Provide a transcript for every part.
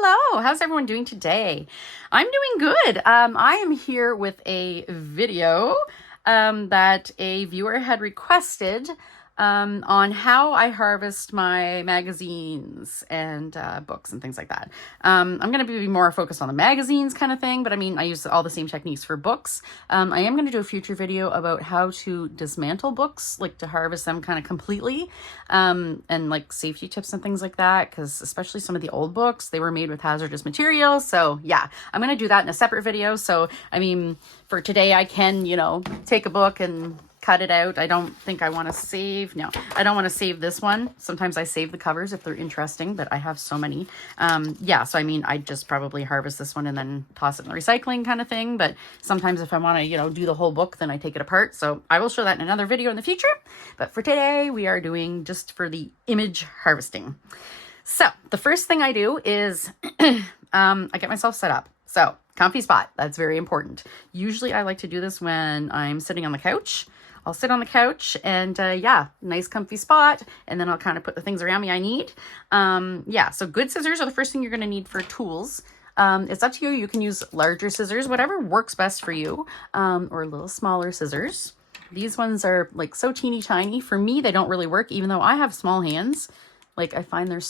Hello, how's everyone doing today? I'm doing good. I am here with a video that a viewer had requested on how I harvest my magazines and books and things like that. I'm going to be more focused on the magazines kind of thing, but I mean, I use all the same techniques for books. I am going to do a future video about how to dismantle books, like to harvest them kind of completely, and like safety tips and things like that, because especially some of the old books, they were made with hazardous materials. So yeah, I'm going to do that in a separate video. So, I mean, for today, I can, take a book and cut it out. I don't think I want to save. No, I don't want to save this one. Sometimes I save the covers if they're interesting, but I have so many. Yeah, so I mean, I just probably harvest this one and then toss it in the recycling kind of thing. But sometimes if I want to, do the whole book, then I take it apart. So I will show that in another video in the future. But for today, we are doing just for the image harvesting. So the first thing I do is I get myself set up. So comfy spot. That's very important. Usually I like to do this when I'm sitting on the couch. I'll sit on the couch and yeah, nice comfy spot. And then I'll kind of put the things around me I need. Yeah, so good scissors are the first thing you're going to need for tools. It's up to you. You can use larger scissors, whatever works best for you, or a little smaller scissors. These ones are like so teeny tiny. For me, they don't really work, even though I have small hands. Like I find they're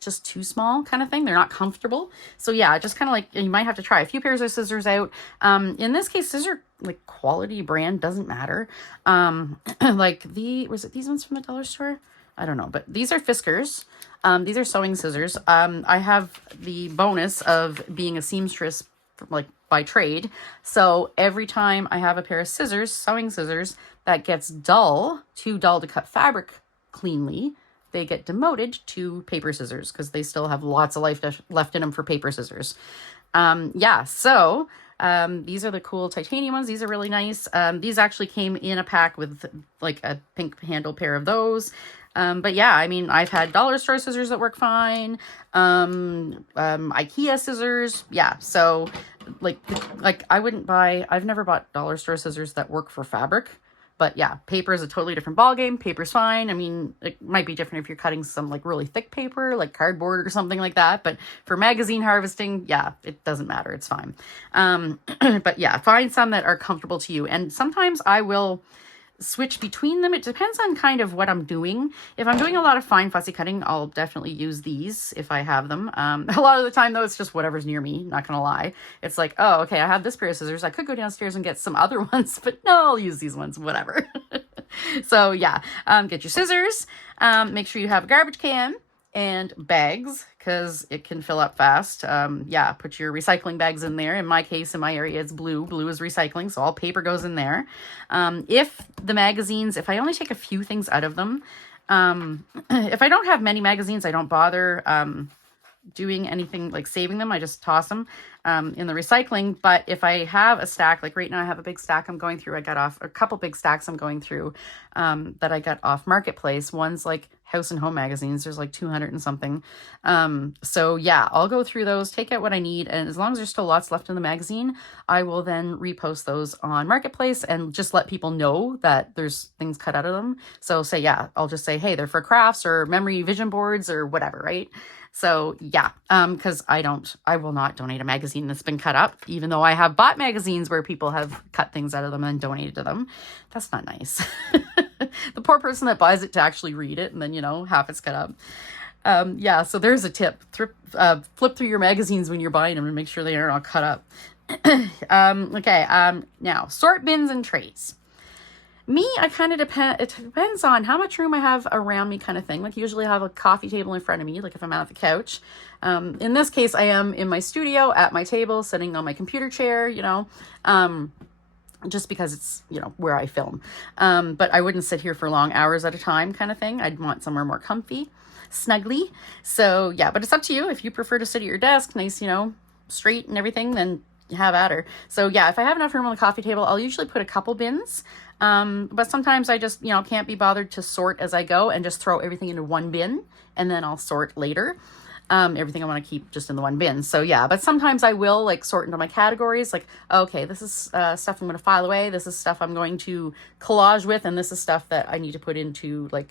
just too small kind of thing. They're not comfortable. So yeah, just kind of like, you might have to try a few pairs of scissors out. In this case, scissor like quality brand doesn't matter. Like was it these ones from the dollar store? I don't know, but these are Fiskars. These are sewing scissors. I have the bonus of being a seamstress like by trade. So every time I have a pair of scissors, sewing scissors, that gets too dull to cut fabric cleanly, they get demoted to paper scissors because they still have lots of life left in them for paper scissors. Yeah, so these are the cool titanium ones. These are really nice. These actually came in a pack with like a pink handle pair of those. But yeah, I mean, I've had dollar store scissors that work fine. IKEA scissors. Yeah, so like I've never bought dollar store scissors that work for fabric. But yeah, paper is a totally different ballgame. Paper's fine. I mean, it might be different if you're cutting some like really thick paper, like cardboard or something like that. But for magazine harvesting, yeah, it doesn't matter. It's fine. But yeah, find some that are comfortable to you. And sometimes I will switch between them. It depends on kind of what I'm doing. If I'm doing a lot of fine fussy cutting, I'll definitely use these if I have them. A lot of the time though, it's just whatever's near me, not gonna lie. It's like, oh, okay, I have this pair of scissors. I could go downstairs and get some other ones, but no, I'll use these ones, whatever. So yeah, get your scissors, make sure you have a garbage can and bags because it can fill up fast. Yeah, put your recycling bags in there. In my case, in my area, it's blue. Blue is recycling, so all paper goes in there. If the magazines, if I only take a few things out of them, if I don't have many magazines, I don't bother doing anything like saving them. I just toss them in the recycling. But if I have a stack, like right now I have a big stack I'm going through. I got off a couple big stacks I'm going through that I got off Marketplace. One's like House and Home magazines. There's like 200 and something. So yeah, I'll go through those, take out what I need. And as long as there's still lots left in the magazine, I will then repost those on Marketplace and just let people know that there's things cut out of them. So say, yeah, I'll just say, hey, they're for crafts or memory vision boards or whatever, right? So yeah, because I will not donate a magazine that's been cut up, even though I have bought magazines where people have cut things out of them and donated to them. That's not nice. The poor person that buys it to actually read it and then, half it's cut up. Yeah, so there's a tip. Flip through your magazines when you're buying them and make sure they aren't all cut up. Okay, now sort bins and trays. Me, I kind of it depends on how much room I have around me kind of thing. Like usually I have a coffee table in front of me, like if I'm out at the couch. In this case, I am in my studio at my table, sitting on my computer chair, just because it's, where I film. But I wouldn't sit here for long hours at a time kind of thing. I'd want somewhere more comfy, snuggly. So yeah, but it's up to you. If you prefer to sit at your desk, nice, straight and everything, then have at her. So yeah, if I have enough room on the coffee table, I'll usually put a couple bins. But sometimes I just, can't be bothered to sort as I go and just throw everything into one bin and then I'll sort later. Everything I want to keep just in the one bin. So yeah, but sometimes I will like sort into my categories. Like, okay, this is stuff I'm going to file away. This is stuff I'm going to collage with. And this is stuff that I need to put into like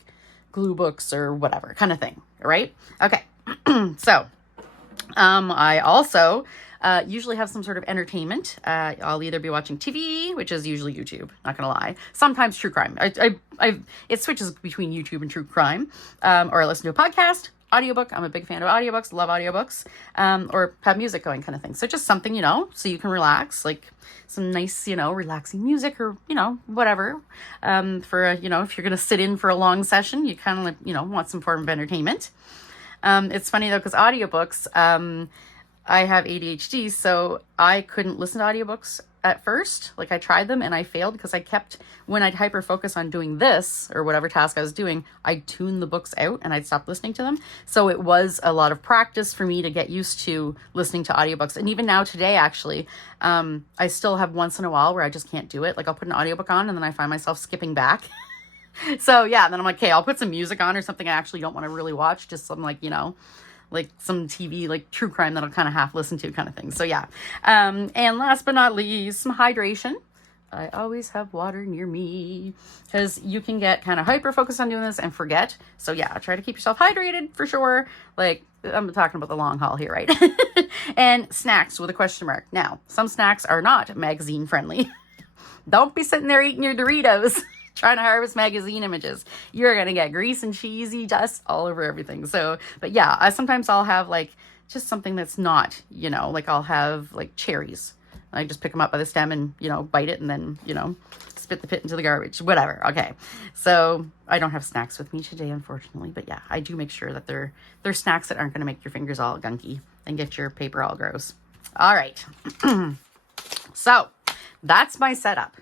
Gluebooks or whatever kind of thing. Right? Okay. So I also usually have some sort of entertainment. I'll either be watching TV, which is usually YouTube, not gonna lie. Sometimes true crime. It switches between YouTube and true crime. Or I listen to a podcast, audiobook. I'm a big fan of audiobooks, love audiobooks, or have music going kind of thing. So just something, so you can relax, like some nice, relaxing music or, whatever. If you're gonna sit in for a long session, you kind of, want some form of entertainment. It's funny though, because audiobooks, I have ADHD, so I couldn't listen to audiobooks at first. Like I tried them and I failed because when I'd hyper focus on doing this or whatever task I was doing, I'd tune the books out and I'd stop listening to them. So it was a lot of practice for me to get used to listening to audiobooks. And even now today, actually, I still have once in a while where I just can't do it. Like I'll put an audiobook on and then I find myself skipping back. So yeah, then I'm like, okay, I'll put some music on or something I actually don't want to really watch. Just some like some TV, like true crime that I'll kind of half listen to kind of thing. So yeah. And last but not least, some hydration. I always have water near me because you can get kind of hyper focused on doing this and forget. So yeah, try to keep yourself hydrated for sure. Like I'm talking about the long haul here, right? And snacks with a question mark. Now, some snacks are not magazine friendly. Don't be sitting there eating your Doritos trying to harvest magazine images. You're going to get grease and cheesy dust all over everything. So, but yeah, sometimes I'll have like just something that's not, like I'll have like cherries. I just pick them up by the stem and, bite it and then, spit the pit into the garbage, whatever. Okay. So I don't have snacks with me today, unfortunately, but yeah, I do make sure that they're snacks that aren't going to make your fingers all gunky and get your paper all gross. All right. So that's my setup.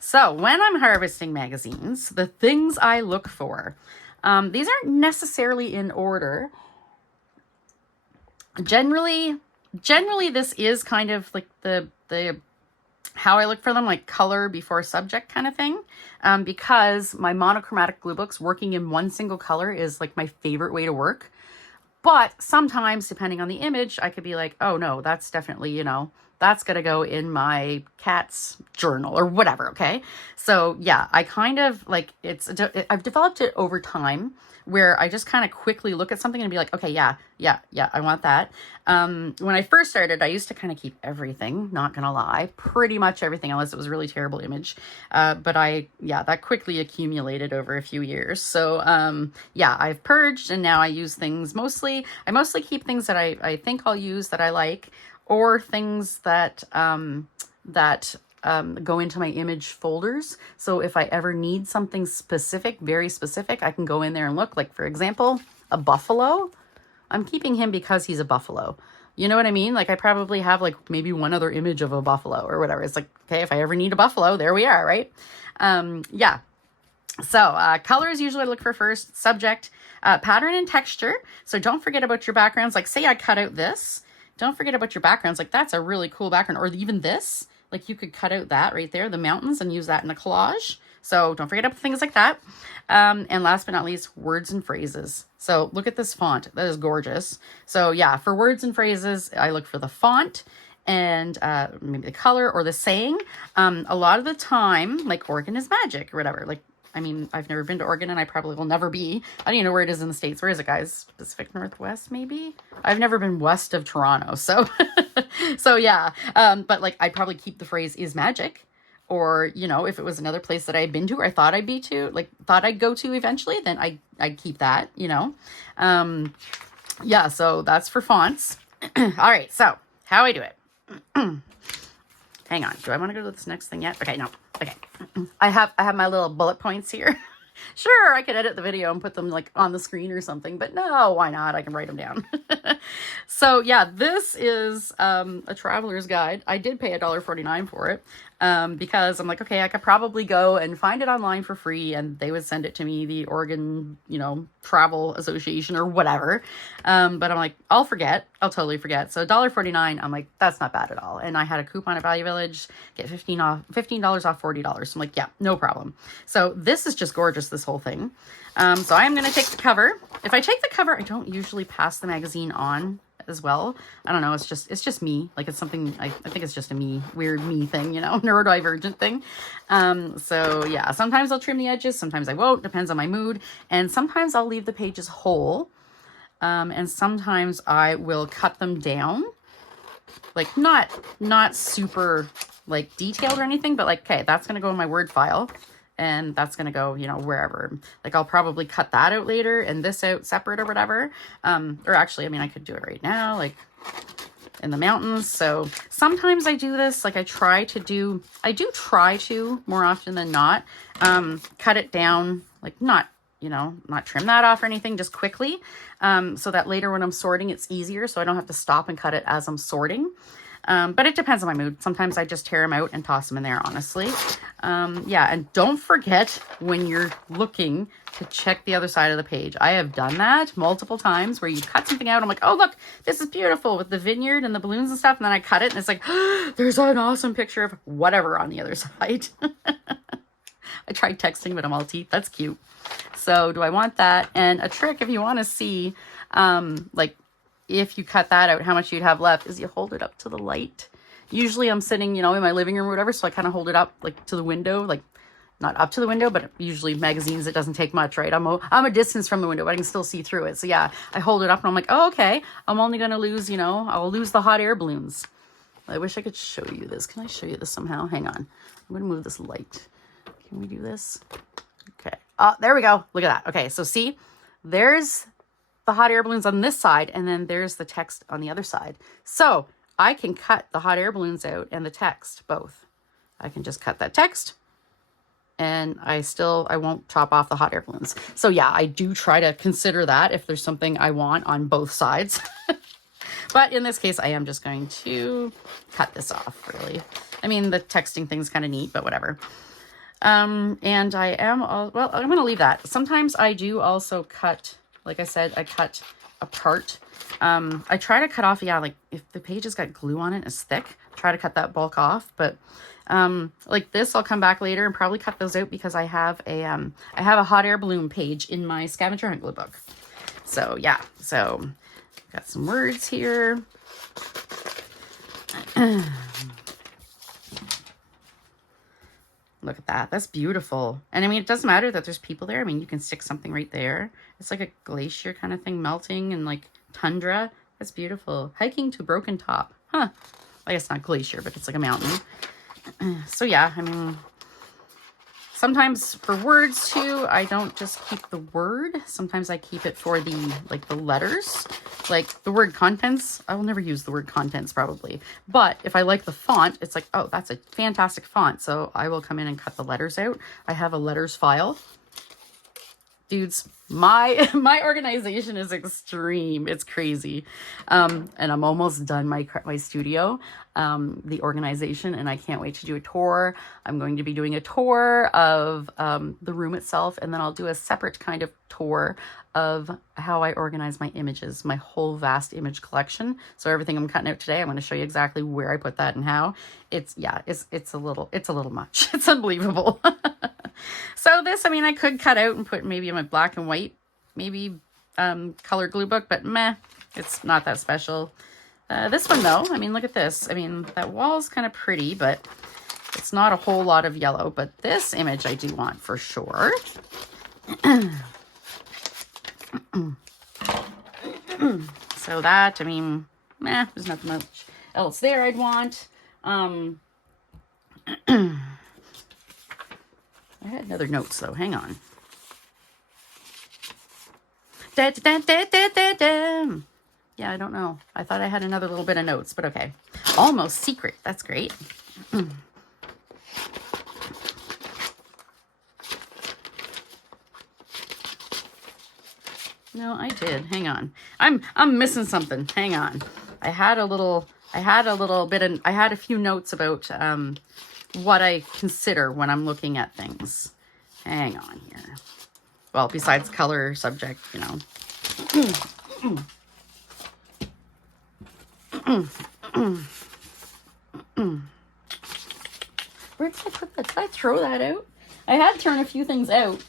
So when I'm harvesting magazines, the things I look for, these aren't necessarily in order. Generally, this is kind of like the how I look for them, like color before subject kind of thing, because my monochromatic glue books working in one single color is like my favorite way to work. But sometimes, depending on the image, I could be like, oh no, that's definitely, that's going to go in my cat's journal or whatever. Okay. So yeah, I kind of like I've developed it over time where I just kind of quickly look at something and be like, okay, yeah, I want that. When I first started, I used to kind of keep everything, not going to lie, pretty much everything, unless it was a really terrible image. But that quickly accumulated over a few years. So yeah, I've purged and now I use things I mostly keep things that I think I'll use that I like, or things that go into my image folders. So if I ever need something specific, very specific, I can go in there and look. Like for example, a buffalo. I'm keeping him because he's a buffalo. You know what I mean? Like I probably have like maybe one other image of a buffalo or whatever. It's like, okay, if I ever need a buffalo, there we are, right? Yeah. So colors usually I look for first. Subject, pattern and texture. So don't forget about your backgrounds. Like say I cut out this. Don't forget about your backgrounds. Like that's a really cool background. Or even this. Like you could cut out that right there, the mountains, and use that in a collage. So don't forget about things like that. And last but not least, words and phrases. So look at this font. That is gorgeous. So yeah, for words and phrases, I look for the font and maybe the color or the saying. A lot of the time, like Oregon is magic or whatever. Like, I mean, I've never been to Oregon and I probably will never be. I don't even know where it is in the States. Where is it, guys? Pacific Northwest, maybe? I've never been west of Toronto. So, so yeah. But like, I'd probably keep the phrase is magic. Or, if it was another place that I had been to or I thought I'd be to, like thought I'd go to eventually, then I'd keep that, Yeah, so that's for fonts. All right, so how I do it. Hang on. Do I want to go to this next thing yet? Okay, no. Okay. I have my little bullet points here. Sure, I could edit the video and put them like on the screen or something, but no, why not? I can write them down. So yeah, this is a traveler's guide. I did pay $1.49 for it because I'm like, okay, I could probably go and find it online for free and they would send it to me, the Oregon, Travel Association or whatever. But I'm like, I'll totally forget. So $1.49, I'm like, that's not bad at all. And I had a coupon at Value Village, get $15 off $40. So I'm like, yeah, no problem. So this is just gorgeous, this whole thing. So I am going to take the cover. If I take the cover, I don't usually pass the magazine on as well. I don't know. It's just me. Like it's something, I think it's just a weird me thing, neurodivergent thing. So yeah, sometimes I'll trim the edges. Sometimes I won't, depends on my mood. And sometimes I'll leave the pages whole. And sometimes I will cut them down, like not super like detailed or anything, but like, okay, that's going to go in my Word file and that's going to go, you know, wherever. Like I'll probably cut that out later and this out separate or whatever. Or actually, I mean, I could do it right now, like in the mountains. So sometimes I do this, like I do try to more often than not, cut it down, like not, you know, not trim that off or anything, just quickly. So that later when I'm sorting, it's easier. So I don't have to stop and cut it as I'm sorting. But it depends on my mood. Sometimes I just tear them out and toss them in there, honestly. Yeah, and don't forget when you're looking to check the other side of the page. I have done that multiple times where you cut something out. I'm like, oh, look, this is beautiful with the vineyard and the balloons and stuff. And then I cut it and it's like, oh, there's an awesome picture of whatever on the other side. I tried texting, but I'm all teeth. That's cute. So do I want that? And a trick, if you want to see, like, if you cut that out, how much you'd have left is you hold it up to the light. Usually I'm sitting, you know, in my living room or whatever. So I kind of hold it up like to the window, like not up to the window, but usually magazines, it doesn't take much, right? I'm a distance from the window, but I can still see through it. So yeah, I hold it up and I'm like, oh, okay, I'm only going to lose, you know, I'll lose the hot air balloons. I wish I could show you this. Can I show you this somehow? Hang on. I'm going to move this light. Can we do this? Okay. There we go. Look at that. Okay. So see, there's the hot air balloons on this side, and then there's the text on the other side. So I can cut the hot air balloons out and the text both. I can just cut that text and I won't chop off the hot air balloons. So yeah, I do try to consider that if there's something I want on both sides. But in this case, I am just going to cut this off, really. I mean, the texting thing's kind of neat, but whatever. And I am, well, I'm going to leave that. Sometimes I do also cut, like I said, I cut apart. I try to cut off, yeah, like if the page has got glue on it, it's thick, try to cut that bulk off. But like this, I'll come back later and probably cut those out because I have a hot air balloon page in my scavenger hunt glue book. So yeah, so got some words here. Look at that. That's beautiful. And I mean, it doesn't matter that there's people there. I mean, you can stick something right there. It's like a glacier kind of thing, melting and like tundra. That's beautiful. Hiking to Broken Top. Huh. I guess not glacier, but it's like a mountain. So yeah, I mean, sometimes for words too, I don't just keep the word. Sometimes I keep it for the, like the letters, like the word contents. I will never use the word contents probably, but if I like the font, it's like, oh, that's a fantastic font. So I will come in and cut the letters out. I have a letters file. Dudes, my organization is extreme. It's crazy. And I'm almost done my studio, the organization, and I can't wait to do a tour. I'm going to be doing a tour of the room itself, and then I'll do a separate kind of tour of how I organize my images, my whole vast image collection. So everything I'm cutting out today, I'm going to show you exactly where I put that and how. It's a little much. It's unbelievable. So this, I mean, I could cut out and put maybe in my black and white, maybe colored glue book, but meh, it's not that special. This one though, I mean, look at this. I mean, that wall's kind of pretty, but it's not a whole lot of yellow, but this image I do want for sure. So that, I mean, meh, there's nothing much else there I'd want. I had another notes though. Hang on. Da, da, da, da, da, da. Yeah, I don't know. I thought I had another little bit of notes, but okay. Almost secret. That's great. No, I did. Hang on. I'm missing something. Hang on. I had a few notes about what I consider when I'm looking at things. Hang on here. Well, besides color, subject, you know. Where did I put that? Did I throw that out? I had thrown a few things out.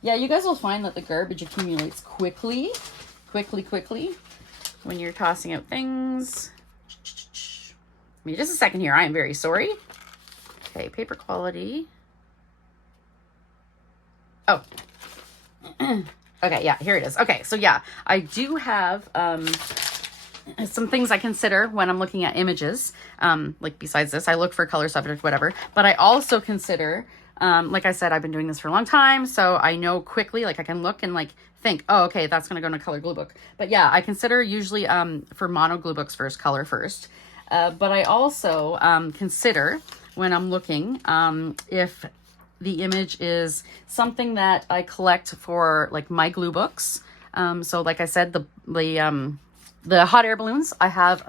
Yeah, you guys will find that the garbage accumulates quickly when you're tossing out things. Give me just a second here. I am very sorry. Okay, paper quality. Oh. Okay, yeah, here it is. Okay, so yeah, I do have some things I consider when I'm looking at images. Like besides this, I look for color, subject, whatever. But I also consider, like I said, I've been doing this for a long time, so I know quickly, like I can look and like think, oh, okay, that's gonna go in a color glue book. But yeah, I consider usually for mono glue books first, color first. But I also consider when I'm looking if the image is something that I collect for like my glue books. So like I said, the hot air balloons, I have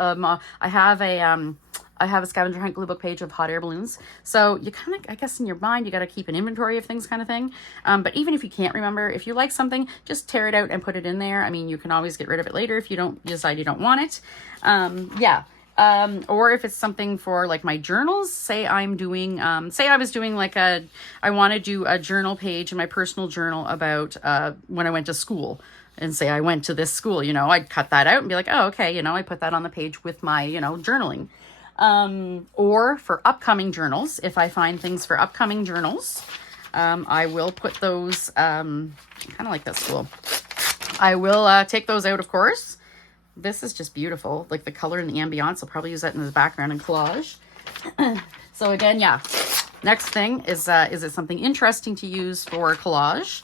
a scavenger hunt glue book page of hot air balloons. So you kind of, I guess in your mind, you got to keep an inventory of things kind of thing. But even if you can't remember, if you like something, just tear it out and put it in there. I mean, you can always get rid of it later if you decide you don't want it. Yeah. Or if it's something for like my journals, say I'm doing, say I was doing like I want to do a journal page in my personal journal about, when I went to school, and say I went to this school, you know, I'd cut that out and be like, oh, okay. You know, I put that on the page with my, you know, journaling. Or for upcoming journals, if I find things for upcoming journals, I will put those, kind of like this school. I will, take those out, of course. This is just beautiful. Like the color and the ambiance. I'll probably use that in the background in collage. So again, yeah. Next thing is it something interesting to use for collage?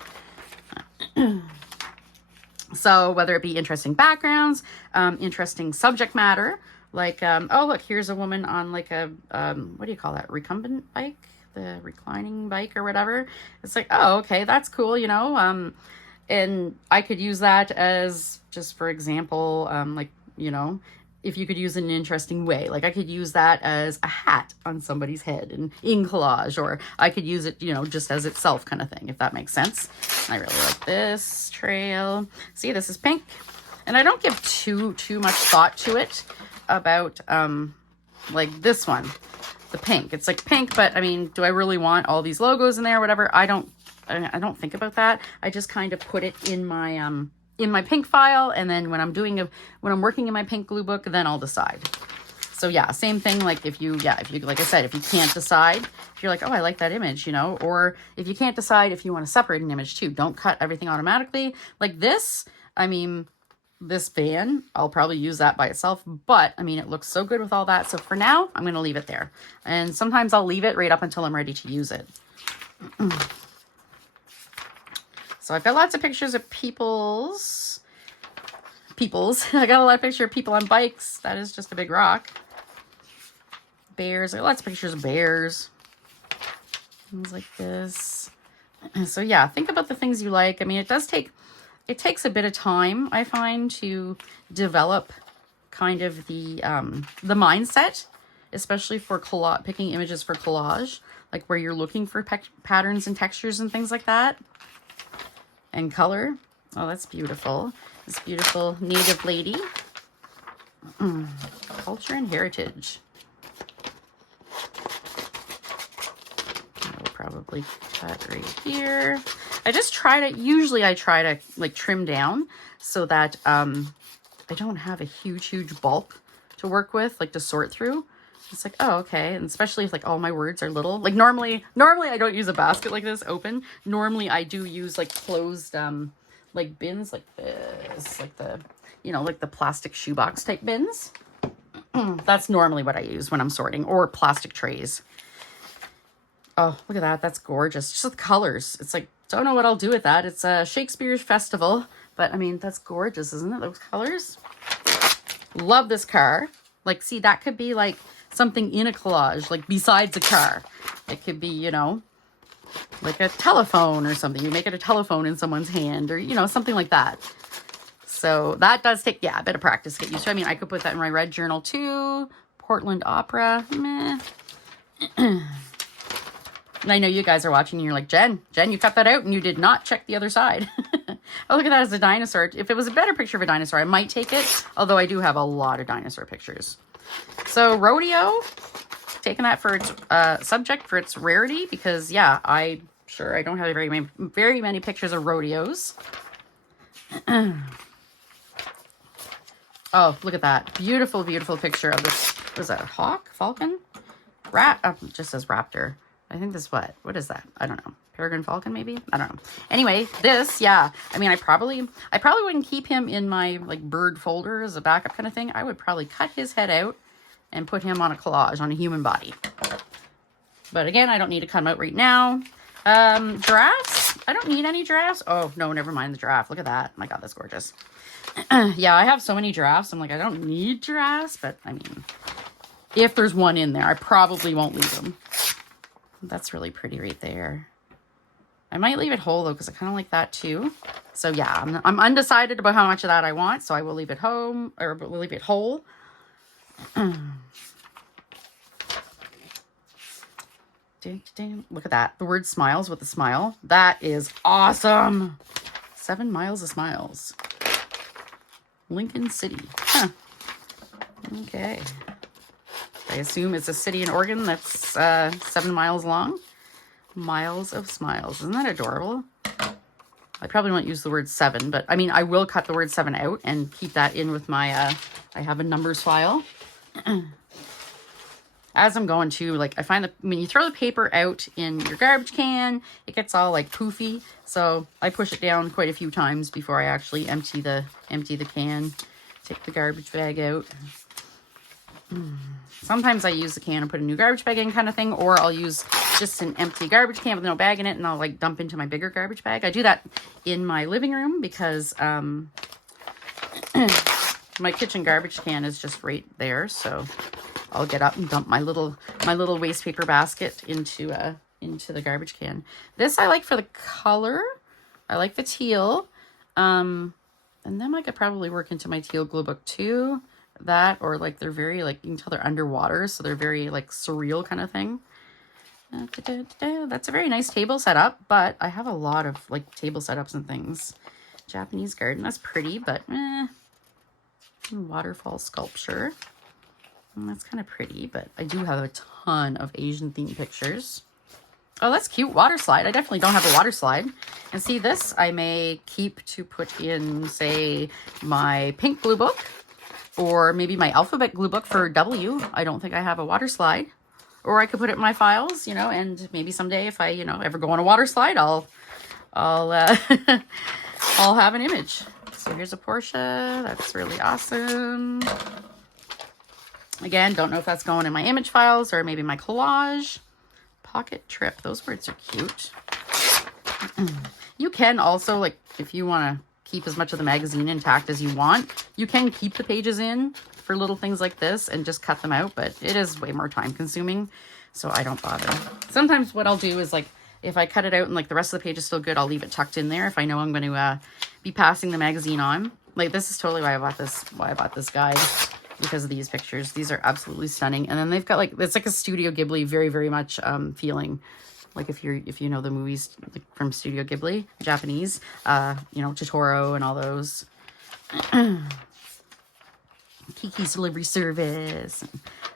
So whether it be interesting backgrounds, interesting subject matter, like, oh, look, here's a woman on like a, what do you call that? Recumbent bike? The reclining bike or whatever. It's like, oh, okay, that's cool, you know? And I could use that as just for example, like, you know, if you could use it in an interesting way, like I could use that as a hat on somebody's head in collage, or I could use it, you know, just as itself kind of thing, if that makes sense. I really like this trail. See, this is pink, and I don't give too much thought to it about, like this one, the pink. It's like pink, but I mean, do I really want all these logos in there or whatever? I don't think about that. I just kind of put it in my pink file, and then when I'm working in my pink glue book, then I'll decide. So yeah, same thing. Like if you, like I said, if you can't decide, if you're like, oh, I like that image, you know, or if you can't decide if you want to separate an image too, don't cut everything automatically. Like this, I mean, this van, I'll probably use that by itself, but I mean, it looks so good with all that. So for now, I'm going to leave it there. And sometimes I'll leave it right up until I'm ready to use it. So I've got lots of pictures of people's. I got a lot of pictures of people on bikes. That is just a big rock. Bears. I got lots of pictures of bears. Things like this. So yeah, think about the things you like. I mean, it takes a bit of time, I find, to develop kind of the mindset, especially for picking images for collage, like where you're looking for patterns and textures and things like that. And color. Oh, that's beautiful. This beautiful native lady. Culture and heritage. I'll probably cut right here. Usually I try to like trim down so that I don't have a huge bulk to work with, like to sort through. It's like, oh, okay. And especially if like all my words are little, like normally I don't use a basket like this open. Normally I do use like closed, like bins like this, like the, you know, like the plastic shoebox type bins. That's normally what I use when I'm sorting, or plastic trays. Oh, look at that. That's gorgeous. Just the colors. It's like, don't know what I'll do with that. It's a Shakespeare's festival, but I mean, that's gorgeous, isn't it? Those colors. Love this car. Like, see, that could be like something in a collage, like besides a car. It could be, you know, like a telephone or something. You make it a telephone in someone's hand, or, you know, something like that. So that does take, yeah, a bit of practice to get used to. I mean, I could put that in my red journal too. Portland Opera, meh. And I know you guys are watching and you're like, Jen, you cut that out and you did not check the other side. Oh, look at that as a dinosaur. If it was a better picture of a dinosaur, I might take it. Although I do have a lot of dinosaur pictures. So rodeo, taking that for its subject, for its rarity, because yeah, I don't have very many pictures of rodeos. Oh, look at that. Beautiful, beautiful picture of this. Was that a hawk? Falcon? Rat? Just says raptor. I think this, what is that? I don't know. Peregrine falcon, maybe? I don't know. Anyway, this, yeah. I mean, I probably wouldn't keep him in my like bird folder as a backup kind of thing. I would probably cut his head out and put him on a collage on a human body. But again, I don't need to cut him out right now. Giraffes? I don't need any giraffes. Oh, no, never mind the giraffe. Look at that. My God, that's gorgeous. Yeah, I have so many giraffes. I'm like, I don't need giraffes, but I mean, if there's one in there, I probably won't leave them. That's really pretty right there. I might leave it whole though, because I kind of like that too. So yeah, I'm undecided about how much of that I want, so I will leave it home, or we'll leave it whole. Look at that. The word smiles with a smile. That is awesome. 7 miles of smiles. Lincoln City. Huh. Okay. I assume it's a city in Oregon that's 7 miles long. Miles of smiles. Isn't that adorable? I probably won't use the word 7, but I mean, I will cut the word 7 out and keep that in with my, I have a numbers file. As I'm going to, like, I find that when you throw the paper out in your garbage can, it gets all like poofy. So I push it down quite a few times before I actually empty the can, take the garbage bag out. Sometimes I use the can and put a new garbage bag in kind of thing, or I'll use just an empty garbage can with no bag in it and I'll like dump into my bigger garbage bag. I do that in my living room because my kitchen garbage can is just right there. So I'll get up and dump my little waste paper basket into the garbage can. This I like for the color. I like the teal. And then I could probably work into my teal glue book too. That, or like they're very like, you can tell they're underwater, so they're very like surreal kind of thing. That's a very nice table setup, but I have a lot of like table setups and things. Japanese garden, that's pretty, but waterfall sculpture. That's kind of pretty, but I do have a ton of Asian themed pictures. Oh, that's cute. Water slide. I definitely don't have a water slide. And see, this I may keep to put in, say, my pink glue book, or maybe my alphabet glue book for W. I don't think I have a water slide. Or I could put it in my files, you know, and maybe someday if I, you know, ever go on a water slide, I'll I'll have an image. So here's a Porsche. That's really awesome. Again, don't know if that's going in my image files or maybe my collage. Pocket trip. Those words are cute. You can also, like, if you want to keep as much of the magazine intact as you want, you can keep the pages in for little things like this and just cut them out, but it is way more time consuming, so I don't bother. Sometimes what I'll do is, like, if I cut it out and like the rest of the page is still good, I'll leave it tucked in there if I know I'm going to be passing the magazine on. Like, this is totally why I bought this guide, because of these pictures. These are absolutely stunning. And then they've got, like, it's like a Studio Ghibli, very, very much feeling. Like, if you know the movies from Studio Ghibli, Japanese, you know, Totoro and all those. Kiki's Delivery Service, and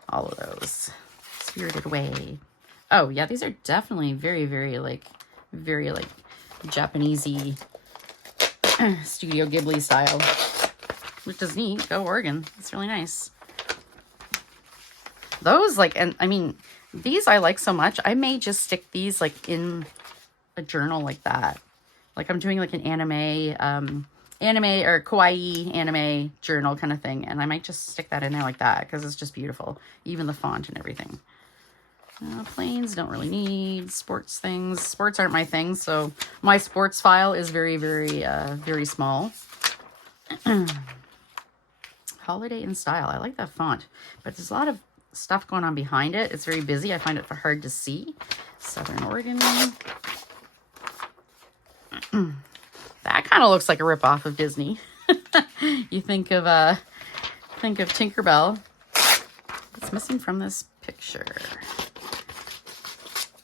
all of those. Spirited Away. Oh, yeah, these are definitely very, very, like, Japanese-y Studio Ghibli style. Which is neat. Go Oregon. It's really nice. Those, like, and I mean, these I like so much. I may just stick these, like, in a journal like that. Like, I'm doing, like, an anime or kawaii anime journal kind of thing. And I might just stick that in there like that because it's just beautiful. Even the font and everything. Planes, don't really need. Sports things. Sports aren't my thing. So my sports file is very, very, very small. Holiday in Style. I like that font. But there's a lot of stuff going on behind it. It's very busy. I find it hard to see. Southern Oregon. That kind of looks like a ripoff of Disney. You think of Tinkerbell. What's missing from this picture?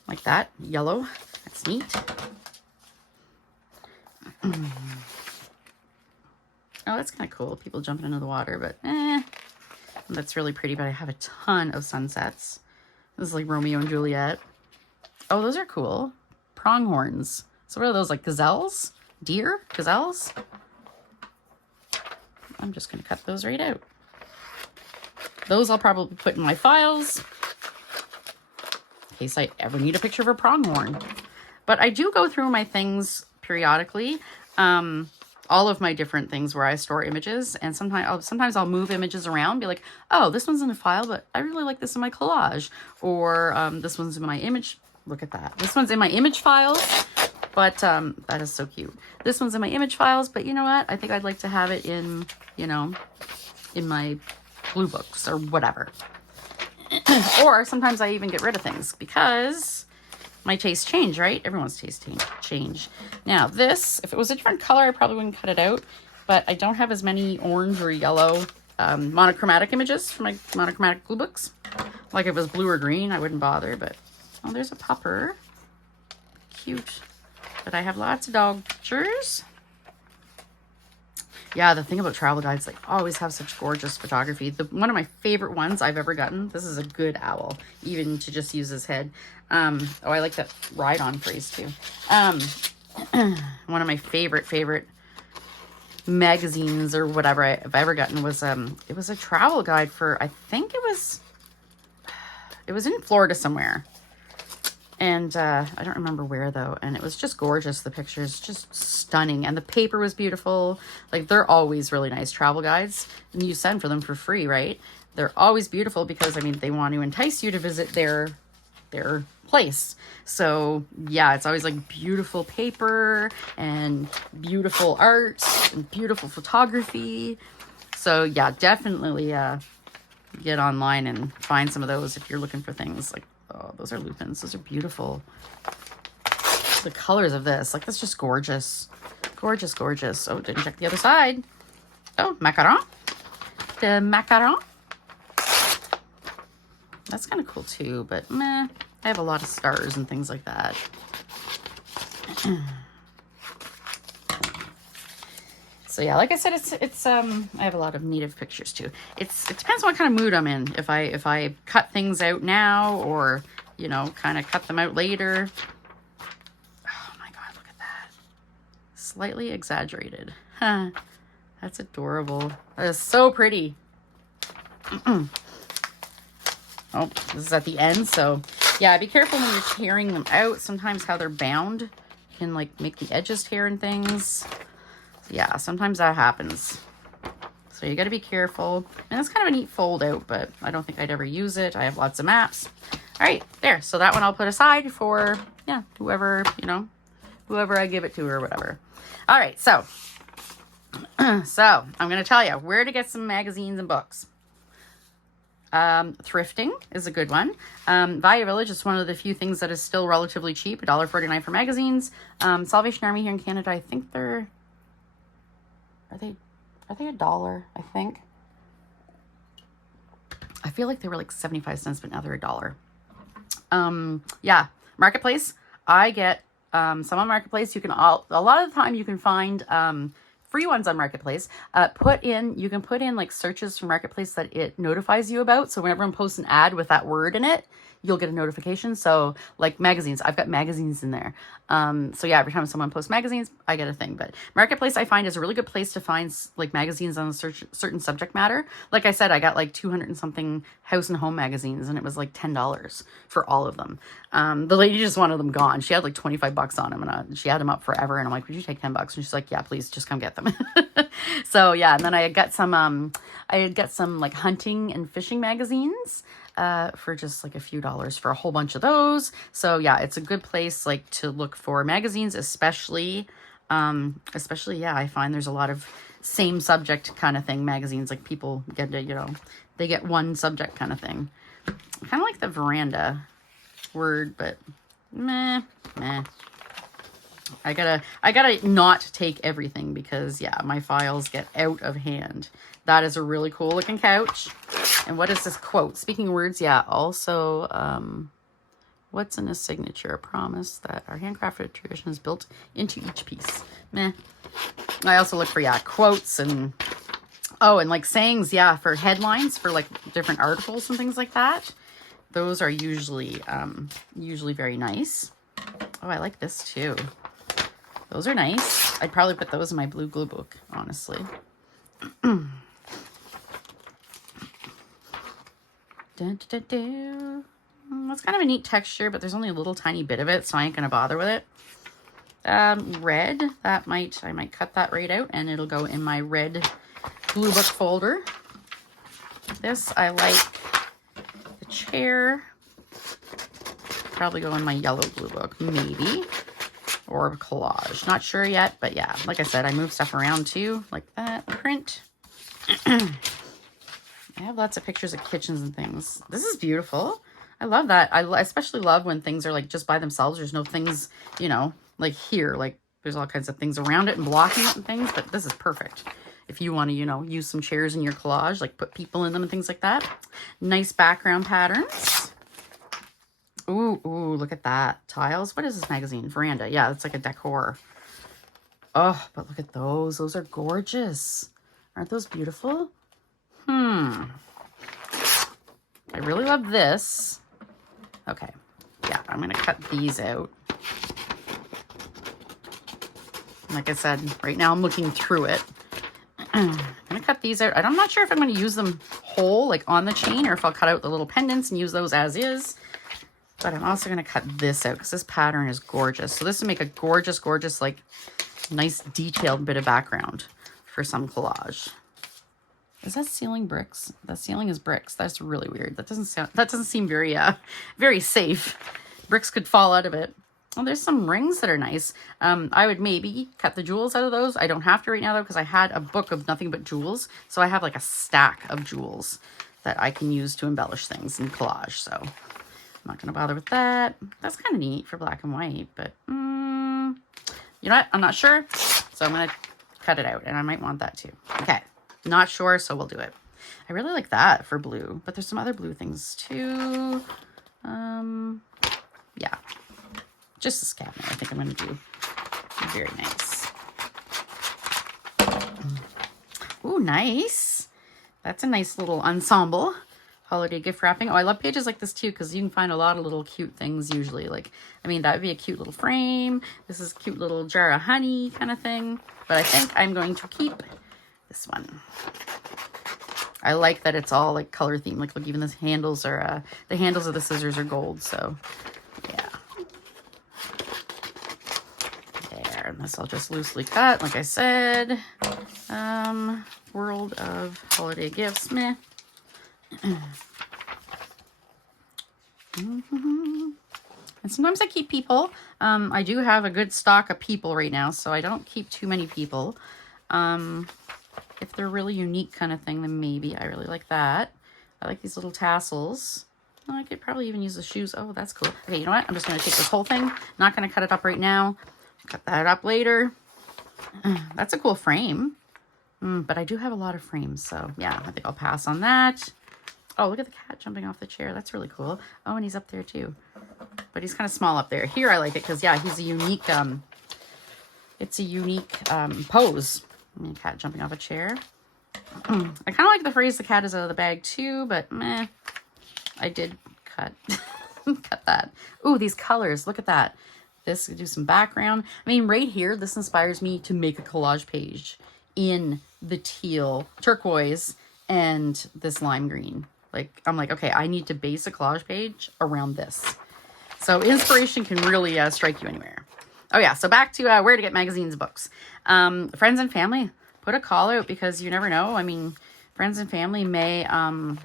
Like that. Yellow. That's neat. Oh, that's kind of cool. People jumping into the water, but that's really pretty. But I have a ton of sunsets. This is like Romeo and Juliet. Oh, those are cool. Pronghorns. So what are those, like gazelles? Deer? Gazelles? I'm just going to cut those right out. Those I'll probably put in my files. in case I ever need a picture of a pronghorn. But I do go through my things periodically. All of my different things where I store images, and sometimes I'll move images around, be like, oh, this one's in a file, but I really like this in my collage, or this one's in my image. Look at that. This one's in my image files, but that is so cute. This one's in my image files, but you know what? I think I'd like to have it in, you know, in my Gluebooks or whatever. Or sometimes I even get rid of things because my tastes change, right? Everyone's tastes change. Now this, if it was a different color, I probably wouldn't cut it out, but I don't have as many orange or yellow monochromatic images for my monochromatic Gluebooks. Like if it was blue or green, I wouldn't bother, but oh, there's a pupper. Cute. But I have lots of dog pictures. Yeah, the thing about travel guides, they always have such gorgeous photography. One of my favorite ones I've ever gotten, this is a good owl, even to just use his head. Oh, I like that ride-on phrase too. One of my favorite magazines or whatever I've ever gotten was, it was a travel guide for, I think it was in Florida somewhere. And I don't remember where though. And it was just gorgeous. The pictures just stunning. And the paper was beautiful. Like they're always really nice travel guides. And you send for them for free, right? They're always beautiful because, I mean, they want to entice you to visit their place. So yeah, it's always like beautiful paper and beautiful art and beautiful photography. So yeah, definitely get online and find some of those if you're looking for things like, oh, those are lupins. Those are beautiful. The colors of this, like, that's just gorgeous. Gorgeous, gorgeous. Oh, didn't check the other side. Oh, macaron. The macaron. That's kind of cool too, but meh. I have a lot of stars and things like that. So yeah, like I said, it's I have a lot of native pictures too. It depends on what kind of mood I'm in. If I cut things out now, or you know, kind of cut them out later. Oh my god, look at that. Slightly exaggerated. Huh. That's adorable. That is so pretty. Oh, this is at the end, so yeah, be careful when you're tearing them out. Sometimes how they're bound can like make the edges tear and things. Yeah, sometimes that happens. So you got to be careful. And it's kind of a neat fold out, but I don't think I'd ever use it. I have lots of maps. All right, there. So that one I'll put aside for, yeah, whoever, you know, whoever I give it to or whatever. All right, so I'm going to tell you where to get some magazines and books. Thrifting is a good one. Value Village is one of the few things that is still relatively cheap, $1.49 for magazines. Salvation Army here in Canada, I think they're, are they $1? I think. I feel like they were like 75 cents, but now they're $1. Yeah, Marketplace. I get some on Marketplace. You can a lot of the time you can find free ones on Marketplace. You can put in like searches for Marketplace that it notifies you about. So whenever I'm posting an ad with that word in it, you'll get a notification. So like magazines, I've got magazines in there. So yeah, every time someone posts magazines, I get a thing. But Marketplace I find is a really good place to find like magazines on a certain subject matter. Like I said, I got like 200 and something house and home magazines, and it was like $10 for all of them. The lady just wanted them gone. She had like 25 bucks on them, and she had them up forever. And I'm like, would you take 10 bucks? And she's like, yeah, please just come get them. So yeah, and then I had got some like hunting and fishing magazines for just like a few dollars for a whole bunch of those. So yeah, it's a good place like to look for magazines, especially yeah, I find there's a lot of same subject kind of thing magazines, like people get to, you know, they get one subject kind of thing. Kind of like the veranda word, but meh. I gotta not take everything because yeah, my files get out of hand. That is a really cool looking couch. And what is this quote? Speaking words, yeah. Also, what's in a signature? A promise that our handcrafted tradition is built into each piece. Meh. I also look for, yeah, quotes and, oh, and like sayings, yeah, for headlines, for like different articles and things like that. Those are usually very nice. Oh, I like this too. Those are nice. I'd probably put those in my blue glue book, honestly. Dun, dun, dun, dun. That's kind of a neat texture, but there's only a little tiny bit of it, so I ain't gonna bother with it. Red, I might cut that right out and it'll go in my red glue book folder. This, I like the chair. Probably go in my yellow glue book, maybe. Or collage. Not sure yet, but yeah, like I said, I move stuff around too, like that. Print. I have lots of pictures of kitchens and things. This is beautiful. I love that. I especially love when things are like just by themselves. There's no things, you know, like here, like there's all kinds of things around it and blocking it and things, but this is perfect. If you want to, you know, use some chairs in your collage, like put people in them and things like that. Nice background patterns. Ooh, look at that. Tiles. What is this magazine? Veranda. Yeah, it's like a decor. Oh, but look at those. Those are gorgeous. Aren't those beautiful? I really love this. Okay. Yeah, I'm going to cut these out. Like I said, right now I'm looking through it. I'm going to cut these out. I'm not sure if I'm going to use them whole, like on the chain, or if I'll cut out the little pendants and use those as is. But I'm also going to cut this out because this pattern is gorgeous. So this will make a gorgeous, gorgeous, like nice detailed bit of background for some collage. Is that ceiling bricks? The ceiling is bricks. That's really weird. That doesn't seem very very safe. Bricks could fall out of it. Oh, there's some rings that are nice. I would maybe cut the jewels out of those. I don't have to right now though, because I had a book of nothing but jewels. So I have like a stack of jewels that I can use to embellish things in collage. So I'm not going to bother with that. That's kind of neat for black and white, but you know what? I'm not sure. So I'm going to cut it out, and I might want that too. Okay. Not sure, so we'll do it. I really like that for blue, but there's some other blue things too. Yeah. Just this cabinet, I think I'm going to do. Very nice. Ooh, nice. That's a nice little ensemble. Holiday gift wrapping. Oh, I love pages like this too, because you can find a lot of little cute things usually. Like, I mean, that would be a cute little frame. This is a cute little jar of honey kind of thing. But I think I'm going to keep this one. I like that it's all like color themed. Like, look, even the handles are, the handles of the scissors are gold. So, yeah. There, and this I'll just loosely cut, like I said. World of holiday gifts, meh. And sometimes I keep people. I do have a good stock of people right now, so I don't keep too many people. If they're really unique kind of thing, then maybe. I really like that. I like these little tassels. Oh, I could probably even use the shoes. Oh, that's cool. Okay, you know what? I'm just going to take this whole thing. Not going to cut it up right now. Cut that up later. That's a cool frame. But I do have a lot of frames, so yeah, I think I'll pass on that. Oh, look at the cat jumping off the chair. That's really cool. Oh, and he's up there too. But he's kind of small up there. Here I like it because, yeah, he's a unique, it's a unique pose. I mean, cat jumping off a chair. I kind of like the phrase, the cat is out of the bag too, but meh. I did cut, cut that. Ooh, these colors. Look at that. This could do some background. I mean, right here, this inspires me to make a collage page in the teal, turquoise, and this lime green. Like, I'm like, okay, I need to base a collage page around this. So inspiration can really strike you anywhere. Oh yeah, so back to where to get magazines and books. Friends and family, put a call out because you never know. I mean, friends and family may, I'm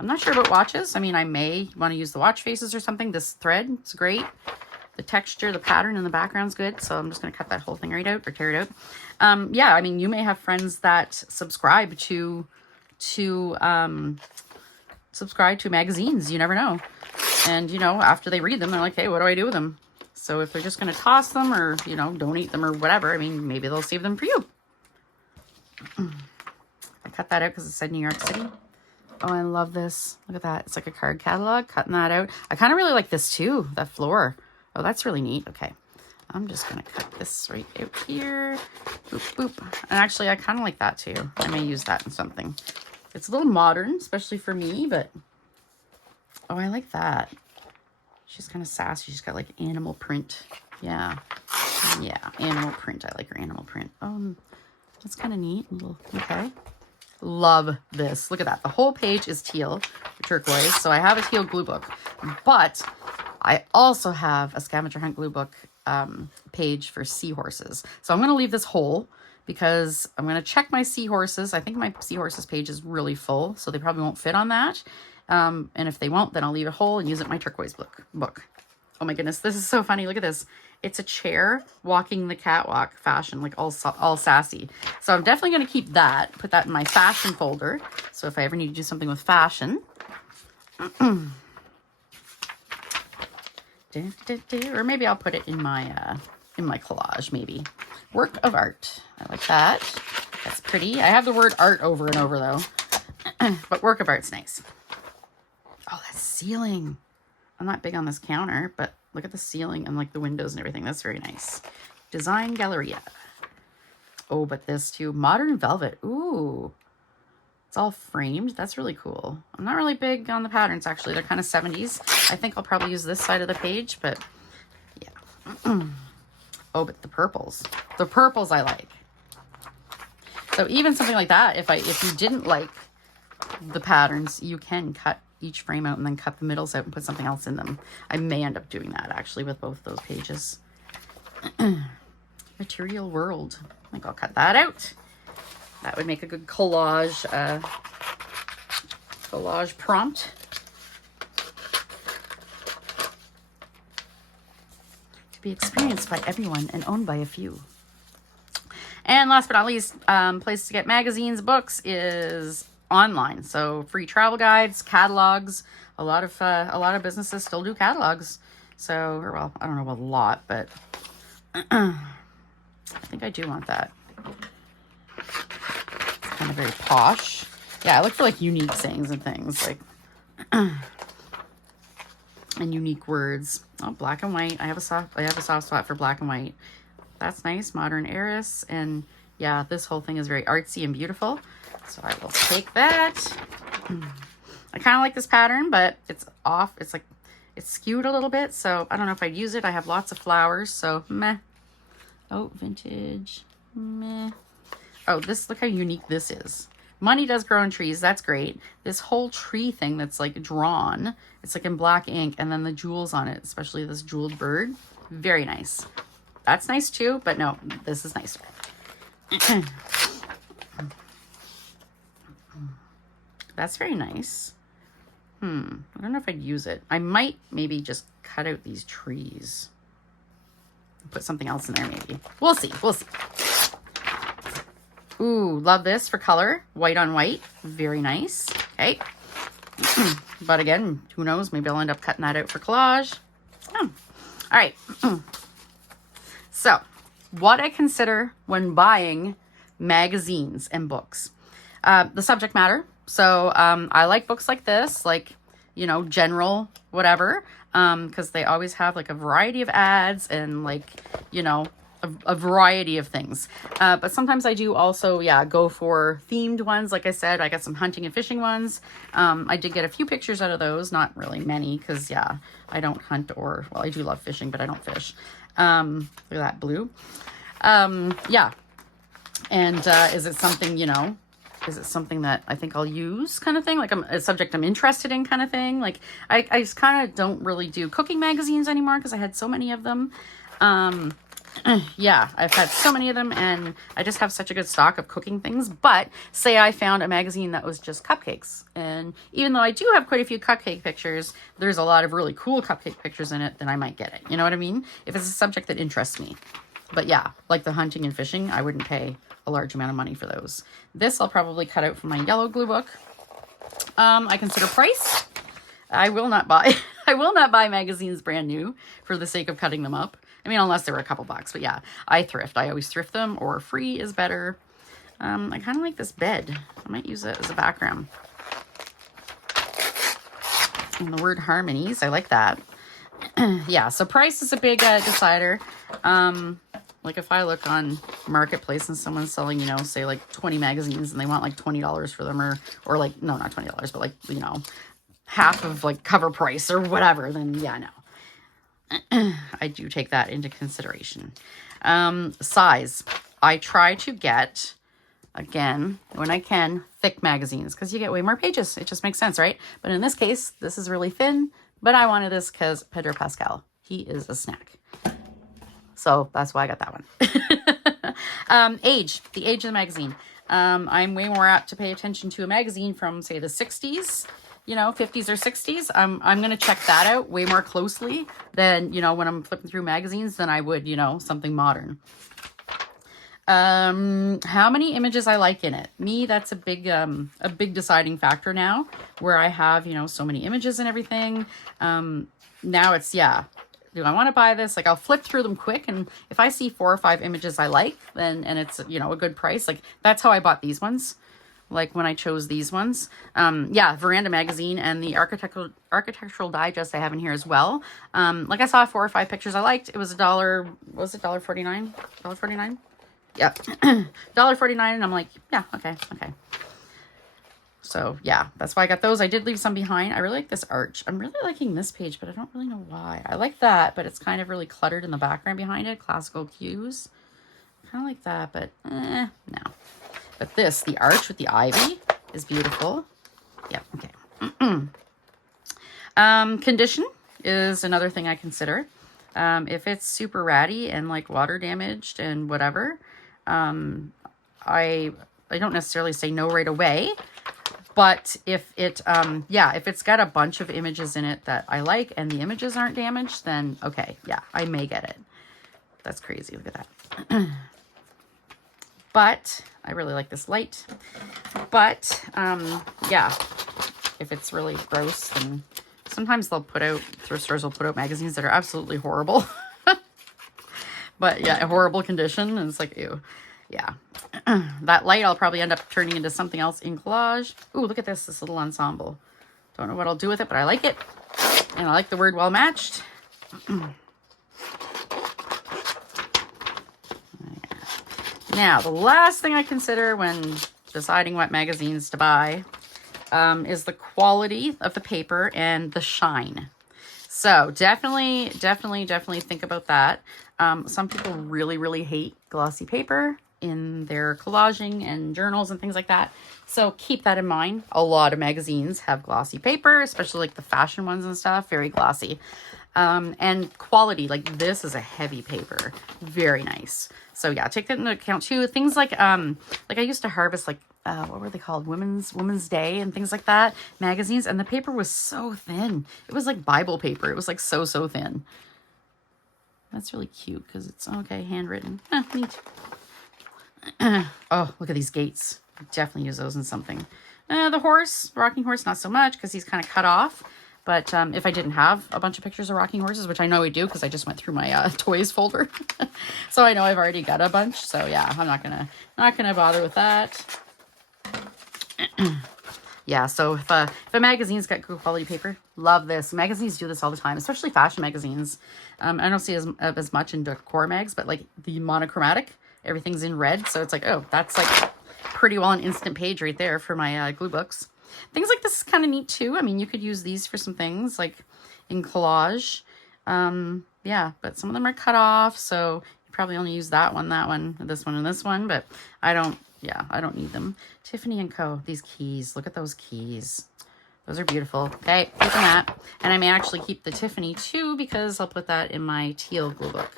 not sure about watches. I mean, I may want to use the watch faces or something. This thread is great. The texture, the pattern in the background's good. So I'm just going to cut that whole thing right out or tear it out. Yeah, I mean, you may have friends that subscribe to magazines. You never know. And, you know, after they read them, they're like, hey, what do I do with them? So if they're just going to toss them or, you know, donate them or whatever, I mean, maybe they'll save them for you. I cut that out because it said New York City. Oh, I love this. Look at that. It's like a card catalog. Cutting that out. I kind of really like this too, that floor. Oh, that's really neat. Okay. I'm just going to cut this right out here. Boop, boop. And actually, I kind of like that too. I may use that in something. It's a little modern, especially for me, but... Oh, I like that. She's kind of sassy. She's got like animal print. Yeah. Yeah, animal print. I like her animal print. That's kind of neat. Okay. Love this. Look at that. The whole page is teal, turquoise. So I have a teal glue book, but I also have a scavenger hunt glue book page for seahorses. So I'm going to leave this whole because I'm going to check my seahorses. I think my seahorses page is really full, so they probably won't fit on that. And if they won't, then I'll leave it whole and use it in my turquoise book. Oh my goodness, this is so funny. Look at this. It's a chair walking the catwalk fashion, like all sassy. So I'm definitely going to keep that, put that in my fashion folder. So if I ever need to do something with fashion. Or maybe I'll put it in my collage, maybe. Work of art. I like that. That's pretty. I have the word art over and over though. But work of art's nice. Oh, that ceiling. I'm not big on this counter, but look at the ceiling and like the windows and everything. That's very nice. Design Galleria. Oh, but this too. Modern velvet. Ooh. It's all framed. That's really cool. I'm not really big on the patterns, actually. They're kind of 70s. I think I'll probably use this side of the page, but yeah. Oh, but the purples. The purples I like. So even something like that, if you didn't like the patterns, you can cut each frame out and then cut the middles out and put something else in them. I may end up doing that actually with both those pages. Material World. I think I'll cut that out. That would make a good collage prompt. To be experienced by everyone and owned by a few. And last but not least, place to get magazines, books is online. So free travel guides, catalogs. A lot of businesses still do catalogs. So, or well, I don't know about a lot, but I think I do want that. It's kind of very posh. Yeah, I look for like unique sayings and things like and unique words. Oh, black and white. I have a soft spot for black and white. That's nice. Modern heiress. And yeah, this whole thing is very artsy and beautiful. So I will take that. I kind of like this pattern, but it's off. It's like, it's skewed a little bit. So I don't know if I'd use it. I have lots of flowers. So meh. Oh, vintage. Meh. Oh, look how unique this is. Money does grow in trees. That's great. This whole tree thing that's like drawn. It's like in black ink. And then the jewels on it, especially this jeweled bird. Very nice. That's nice too, but no, this is nicer. That's very nice. I don't know if I'd use it. I might maybe just cut out these trees. Put something else in there maybe. We'll see. We'll see. Ooh, love this for color. White on white. Very nice. Okay. But again, who knows? Maybe I'll end up cutting that out for collage. Oh. All right. So, what I consider when buying magazines and books. The subject matter. So, I like books like this, like, you know, general, whatever, because they always have like a variety of ads and like, you know, a variety of things. But sometimes I do also, yeah, go for themed ones. Like I said, I got some hunting and fishing ones. I did get a few pictures out of those, not really many, because yeah, I don't hunt well, I do love fishing, but I don't fish. Look at that blue. Yeah. And is it something, you know, is it something that I think I'll use kind of thing? Like a subject I'm interested in kind of thing. Like I just kind of don't really do cooking magazines anymore because I had so many of them. Yeah, I've had so many of them and I just have such a good stock of cooking things. But say I found a magazine that was just cupcakes. And even though I do have quite a few cupcake pictures, there's a lot of really cool cupcake pictures in it, then I might get it. You know what I mean? If it's a subject that interests me. But yeah, like the hunting and fishing, I wouldn't pay a large amount of money for those. This I'll probably cut out from my yellow glue book. I consider price. I will not buy I will not buy magazines brand new for the sake of cutting them up. I mean, unless they were a couple bucks, but yeah, I thrift. I always thrift them, or free is better. I kind of like this bed. I might use it as a background. And the word harmonies, I like that. Yeah, so price is a big decider. Like if I look on Marketplace and someone's selling, you know, say like 20 magazines and they want like $20 for them, or like, no, not $20, but like, you know, half of like cover price or whatever, then yeah, no. I do take that into consideration. Size. I try to get again, when I can, thick magazines, because you get way more pages. It just makes sense, right? But in this case, this is really thin, but I wanted this because Pedro Pascal, he is a snack. So that's why I got that one. Age, the age of the magazine. I'm way more apt to pay attention to a magazine from, say, the 60s, you know, 50s or 60s. I'm going to check that out way more closely than, you know, when I'm flipping through magazines than I would, you know, something modern. How many images I like in it. Me, that's a big deciding factor now, where I have, you know, so many images and everything. Now it's, yeah, do I want to buy this? Like, I'll flip through them quick, and if I see 4 or 5 images I like, then, and it's, you know, a good price, like, that's how I bought these ones. Like when I chose these ones. Yeah, Veranda Magazine and the Architectural Digest I have in here as well. Like, I saw 4 or 5 pictures I liked. It was $1, what was it, $1.49? $1.49? Yep. $1.49, and I'm like, yeah, okay. So yeah, that's why I got those. I did leave some behind. I really like this arch. I'm really liking this page, but I don't really know why. I like that, but it's kind of really cluttered in the background behind it. Classical cues. Kind of like that, but no. But this, the arch with the ivy, is beautiful. Yep, okay. Condition is another thing I consider. If it's super ratty and like water damaged and whatever, I don't necessarily say no right away, but if it, yeah, if it's got a bunch of images in it that I like and the images aren't damaged, then okay, yeah, I may get it. That's crazy, look at that. But I really like this light, but, yeah, if it's really gross, then sometimes they'll put out, thrift stores will put out magazines that are absolutely horrible. But yeah, a horrible condition, and it's like, ew. Yeah. That light I'll probably end up turning into something else in collage. Ooh, look at this little ensemble. Don't know what I'll do with it, but I like it. And I like the word well matched. Now, the last thing I consider when deciding what magazines to buy is the quality of the paper and the shine. So definitely think about that. Some people really hate glossy paper in their collaging and journals and things like that. So keep that in mind. A lot of magazines have glossy paper, especially like the fashion ones and stuff, very glossy. And quality, like this is a heavy paper, very nice. So yeah, take that into account too. Things like I used to harvest like, what were they called? Women's Day and things like that, magazines. And the paper was so thin. It was like Bible paper. It was like so thin. That's really cute because it's, okay, handwritten. Neat. Oh, look at these gates. Definitely use those in something. The horse, rocking horse, not so much because he's kind of cut off. But if I didn't have a bunch of pictures of rocking horses, which I know I do because I just went through my toys folder. So I know I've already got a bunch. So yeah, I'm not gonna bother with that. Yeah, so if a magazine's got good quality paper, love this. Magazines do this all the time, especially fashion magazines. I don't see as much in decor mags, but like the monochromatic, everything's in red. So it's like, oh, that's like pretty well an instant page right there for my Gluebooks. Things like this is kind of neat too. I mean, you could use these for some things like in collage. Yeah, but some of them are cut off, so you probably only use that one, this one, and this one, but I don't need them. Tiffany & Co. These keys, look at those keys. Those are beautiful. Okay, keeping that. And I may actually keep the Tiffany too because I'll put that in my teal glue book.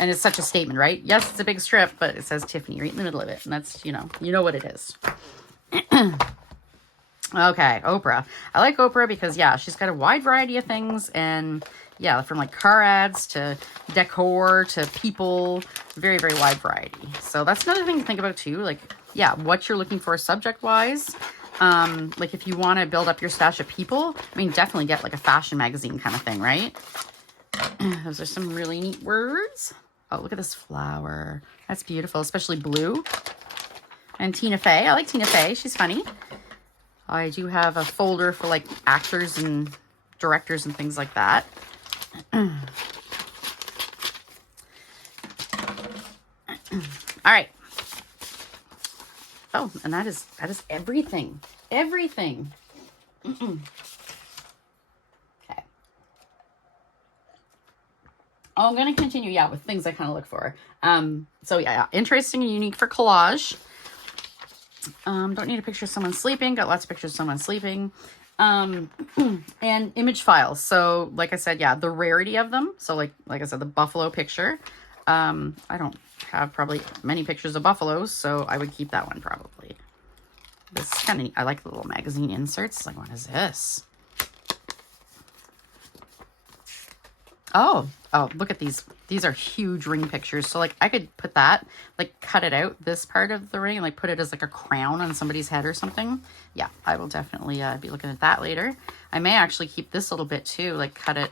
And it's such a statement, right? Yes, it's a big strip, but it says Tiffany right in the middle of it. And that's, you know what it is. Okay, Oprah. I like Oprah because, yeah, she's got a wide variety of things. And, yeah, from, like, car ads to decor to people. Very wide variety. So that's another thing to think about, too. Like, yeah, what you're looking for subject-wise. Like, if you want to build up your stash of people, I mean, definitely get, like, a fashion magazine kind of thing, right? Those are some really neat words. Oh, look at this flower. That's beautiful, especially blue. And Tina Fey. I like Tina Fey. She's funny. I do have a folder for like actors and directors and things like that. All right. Oh, and that is everything. Everything. Okay. Oh, I'm going to continue, yeah, with things I kind of look for. So yeah, interesting and unique for collage. Don't need a picture of someone sleeping. Got lots of pictures of someone sleeping. And image files. So like I said, yeah, the rarity of them. So like I said, the buffalo picture. I don't have probably many pictures of buffaloes, so I would keep that one probably. This is kind of, I like the little magazine inserts. Like, what is this? Oh, look at these. These are huge ring pictures. So like I could put that, like cut it out, this part of the ring, and like put it as like a crown on somebody's head or something. Yeah, I will definitely be looking at that later. I may actually keep this little bit too, like cut it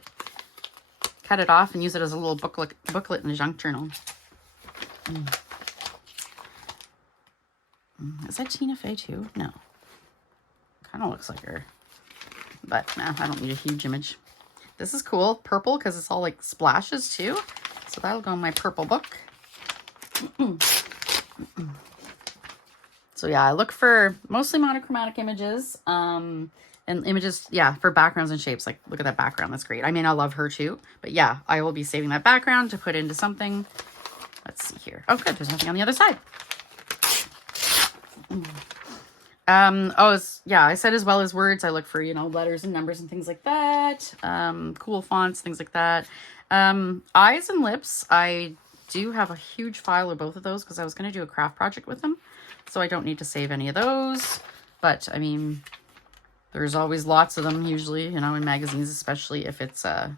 off and use it as a little booklet in a junk journal. Is that Tina Fey too? No. Kind of looks like her. But nah, I don't need a huge image. This is cool. Purple, because it's all like splashes too. So that'll go in my purple book. So yeah, I look for mostly monochromatic images. And images, yeah, for backgrounds and shapes. Like, look at that background. That's great. I mean, I love her too. But yeah, I will be saving that background to put into something. Let's see here. Oh, good. There's nothing on the other side. Yeah, I said as well as words, I look for, you know, letters and numbers and things like that. Cool fonts, things like that. Eyes and lips, I do have a huge file of both of those because I was going to do a craft project with them. So I don't need to save any of those. But, I mean, there's always lots of them usually, you know, in magazines, especially if it's, well,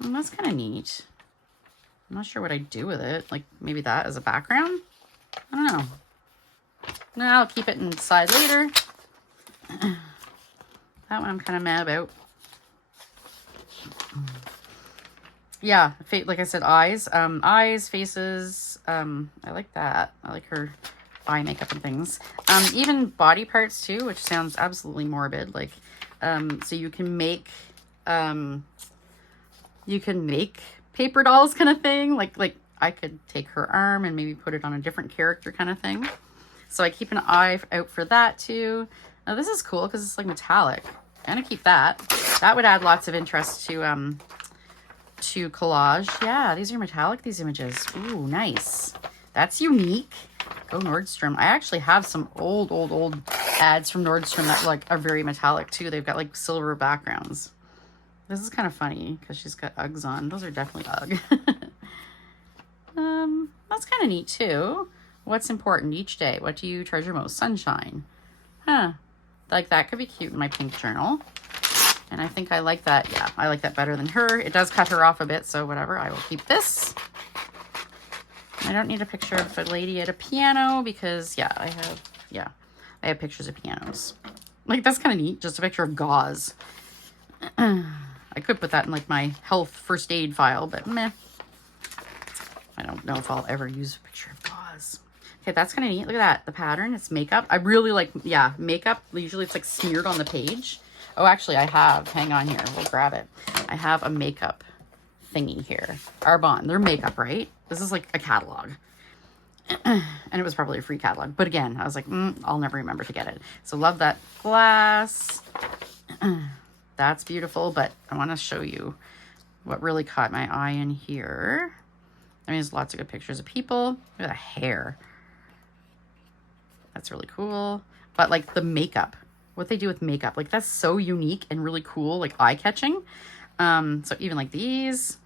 that's kind of neat. I'm not sure what I'd do with it. Like, maybe that as a background? I don't know. No, I'll keep it inside later. That one I'm kind of mad about. Yeah, like I said, eyes. Eyes, faces. I like that. I like her eye makeup and things. Even body parts too, which sounds absolutely morbid. Like, so you can make paper dolls kind of thing. Like I could take her arm and maybe put it on a different character kind of thing. So I keep an eye out for that too. Now this is cool because it's like metallic. I'm gonna keep that. That would add lots of interest to collage. Yeah, these are metallic, these images. Ooh, nice. That's unique. Go Nordstrom. I actually have some old ads from Nordstrom that like are very metallic too. They've got like silver backgrounds. This is kind of funny because she's got Uggs on. Those are definitely Ugg. That's kind of neat too. What's important each day? What do you treasure most? Sunshine. Huh. Like that could be cute in my pink journal. And I think I like that. Yeah, I like that better than her. It does cut her off a bit, so whatever. I will keep this. I don't need a picture of a lady at a piano because, yeah, I have pictures of pianos. Like, that's kind of neat. Just a picture of gauze. I could put that in, like, my health first aid file, but meh. I don't know if I'll ever use a picture of gauze. Okay, that's kind of neat. Look at that. The pattern. It's makeup. I really like, yeah, makeup. Usually it's like smeared on the page. Oh, actually, I have. Hang on here. We'll grab it. I have a makeup thingy here. Arbonne. They're makeup, right? This is like a catalog. And it was probably a free catalog. But again, I was like, I'll never remember to get it. So love that glass. That's beautiful. But I want to show you what really caught my eye in here. I mean, there's lots of good pictures of people. Look at that hair. That's really cool. But like the makeup, what they do with makeup, like that's so unique and really cool, like eye-catching. So even like these.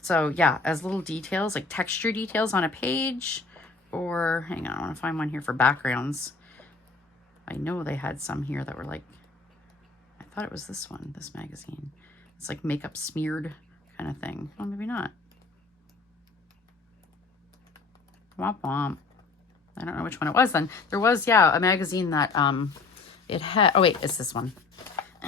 So yeah, as little details, like texture details on a page. Or hang on, I want to find one here for backgrounds. I know they had some here that were like, I thought it was this one, this magazine. It's like makeup smeared kind of thing. Oh, maybe not. Womp womp. I don't know which one it was then. There was, yeah, a magazine that it had, oh wait, it's this one.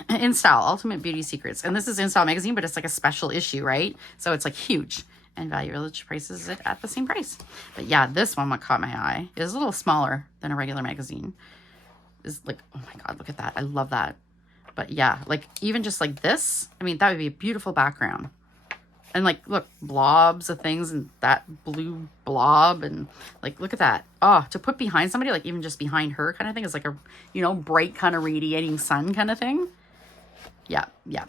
In Style, Ultimate Beauty Secrets. And this is In Style magazine, but it's like a special issue, right? So it's like huge. And Value Village prices it at the same price. But yeah, this one, what caught my eye, is a little smaller than a regular magazine. Is like, oh my God, look at that. I love that. But yeah, like even just like this, I mean, that would be a beautiful background. And like, look, blobs of things and that blue blob and like, look at that. Oh, to put behind somebody, like even just behind her kind of thing is like a, you know, bright kind of radiating sun kind of thing. Yeah, yeah.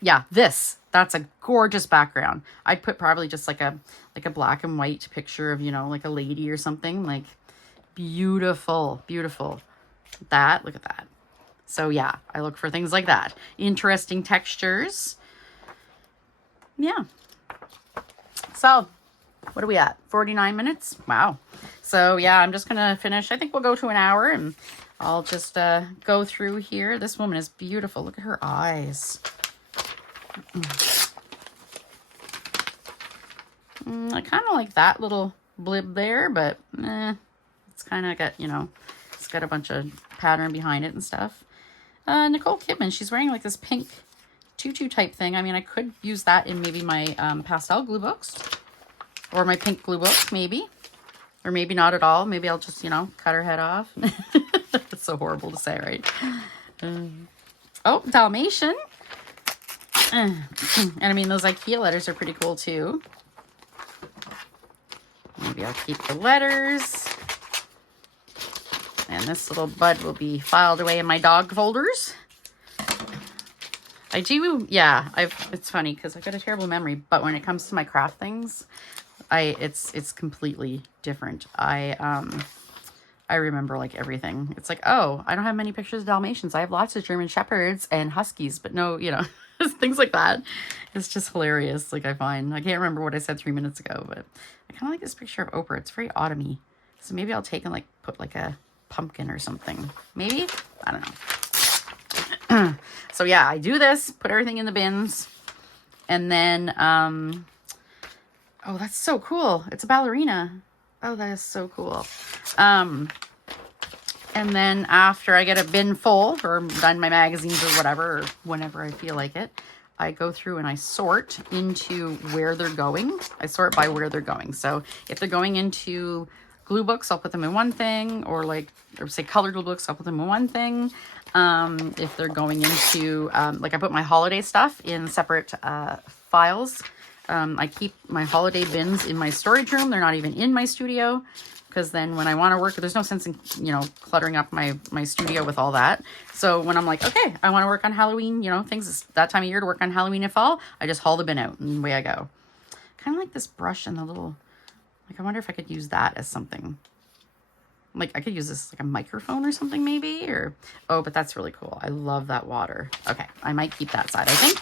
Yeah, that's a gorgeous background. I'd put probably just like a black and white picture of, you know, like a lady or something. Like, beautiful, beautiful. That, look at that. So yeah, I look for things like that. Interesting textures. Yeah. So what are we at? 49 minutes? Wow. So yeah, I'm just gonna finish. I think we'll go to an hour, and I'll just go through here. This woman is beautiful. Look at her eyes. I kind of like that little blib there, but it's kind of got, you know, it's got a bunch of pattern behind it and stuff. Nicole Kidman, she's wearing like this pink tutu type thing. I mean, I could use that in maybe my pastel glue books, or my pink glue book, maybe. Or maybe not at all. Maybe I'll just, you know, cut her head off. It's so horrible to say, right? Oh, Dalmatian. And I mean, those IKEA letters are pretty cool too. Maybe I'll keep the letters. And this little bud will be filed away in my dog folders. I do, yeah, it's funny because I've got a terrible memory, but when it comes to my craft things, it's completely different. I remember like everything. It's like, oh, I don't have many pictures of Dalmatians. I have lots of German Shepherds and Huskies, but no, you know, things like that. It's just hilarious. Like, I can't remember what I said 3 minutes ago, but I kind of like this picture of Oprah. It's very autumny. So maybe I'll take and like put like a pumpkin or something. Maybe? I don't know. So yeah, I do this, put everything in the bins, and then, oh, that's so cool. It's a ballerina. Oh, that is so cool. And then after I get a bin full, or done my magazines or whatever, or whenever I feel like it, I go through and I sort into where they're going. I sort by where they're going. So if they're going into glue books, I'll put them in one thing, or say colored glue books, I'll put them in one thing. If they're going into, like, I put my holiday stuff in separate files. I keep my holiday bins in my storage room. They're not even in my studio, because then when I want to work, there's no sense in, you know, cluttering up my studio with all that. So when I'm like, okay, I want to work on Halloween, you know, things, it's that time of year to work on Halloween and fall, I just haul the bin out and away I go. Kind of like this brush and the little, like, I wonder if I could use that as something. Like, I could use this like a microphone or something maybe, or, oh, but that's really cool. I love that water. Okay, I might keep that side, I think.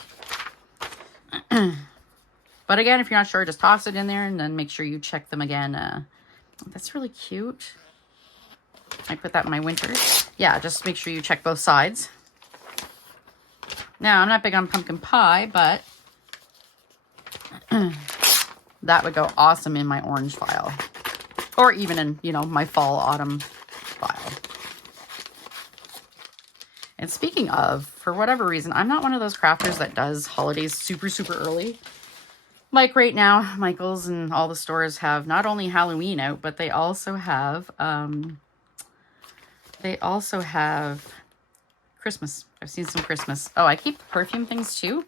But again, if you're not sure, just toss it in there and then make sure you check them again. That's really cute. I put that in my winter. Yeah, just make sure you check both sides. Now, I'm not big on pumpkin pie, but that would go awesome in my orange file. Or even in, you know, my fall, autumn file. And speaking of, for whatever reason, I'm not one of those crafters that does holidays super, super early. Like right now, Michael's and all the stores have not only Halloween out, but they also have Christmas. I've seen some Christmas. Oh, I keep perfume things too.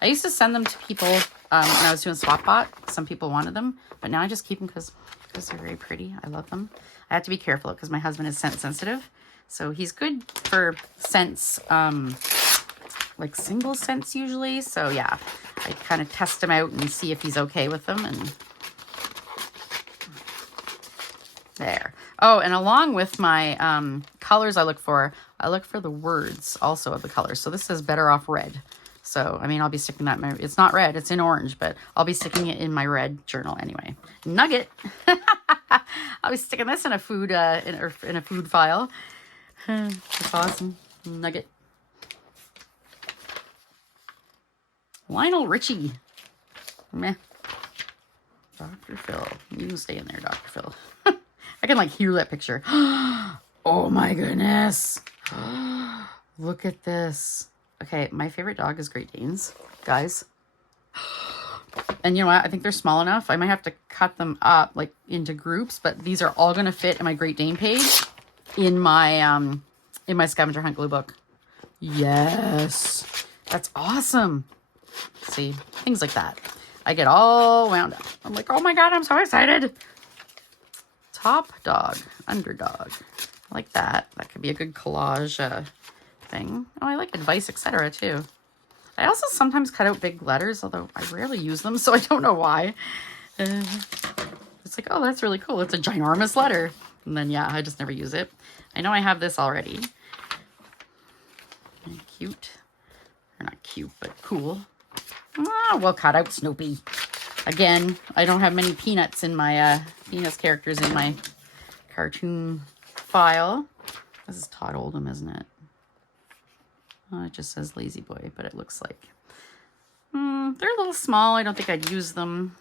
I used to send them to people when I was doing Swap Bot. Some people wanted them, but now I just keep them because they're very pretty. I love them. I have to be careful because my husband is scent sensitive. So he's good for scents, like single scents usually. So yeah, I kind of test him out and see if he's okay with them. And there. Oh, and along with my colors I look for the words also of the colors. So this says Better Off Red. So, I mean, I'll be sticking that in my, it's not red, it's in orange, but I'll be sticking it in my red journal anyway. Nugget. I'll be sticking this in a food, in a food file. That's awesome. Nugget. Lionel Richie. Meh. Dr. Phil. You can stay in there, Dr. Phil. I can like hear that picture. Oh my goodness. Look at this. Okay, my favorite dog is Great Danes, guys. And you know what? I think they're small enough. I might have to cut them up like into groups, but these are all gonna fit in my Great Dane page in my scavenger hunt glue book. Yes. That's awesome. See, things like that. I get all wound up. I'm like, oh my God, I'm so excited. Top dog, underdog. I like that. That could be a good collage thing. Oh, I like advice, etc. too. I also sometimes cut out big letters, although I rarely use them, so I don't know why. It's like, oh, that's really cool. It's a ginormous letter. And then, yeah, I just never use it. I know I have this already. And cute. Or not cute, but cool. Ah, well cut out, Snoopy. Again, I don't have many Peanuts in my, Peanuts characters in my cartoon file. This is Todd Oldham, isn't it? Oh, it just says Lazy Boy, but it looks like... they're a little small. I don't think I'd use them.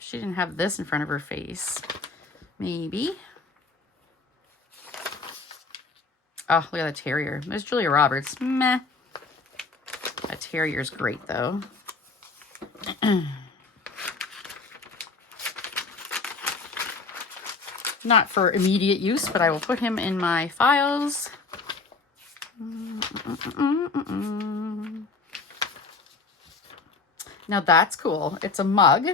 She didn't have this in front of her face. Maybe. Oh, look at that terrier. There's Julia Roberts. Meh. That terrier's great, though. Not for immediate use, but I will put him in my files. Now that's cool. It's a mug.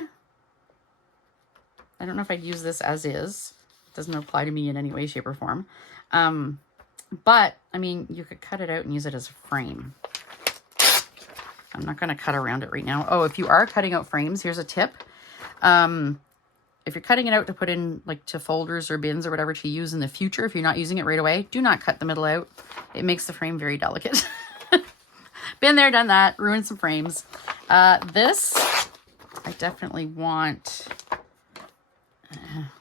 I don't know if I'd use this as is. It doesn't apply to me in any way, shape, or form. But, I mean, you could cut it out and use it as a frame. I'm not going to cut around it right now. Oh, if you are cutting out frames, here's a tip. If you're cutting it out to put in, like, to folders or bins or whatever to use in the future, if you're not using it right away, do not cut the middle out. It makes the frame very delicate. Been there, done that. Ruined some frames. This, I definitely want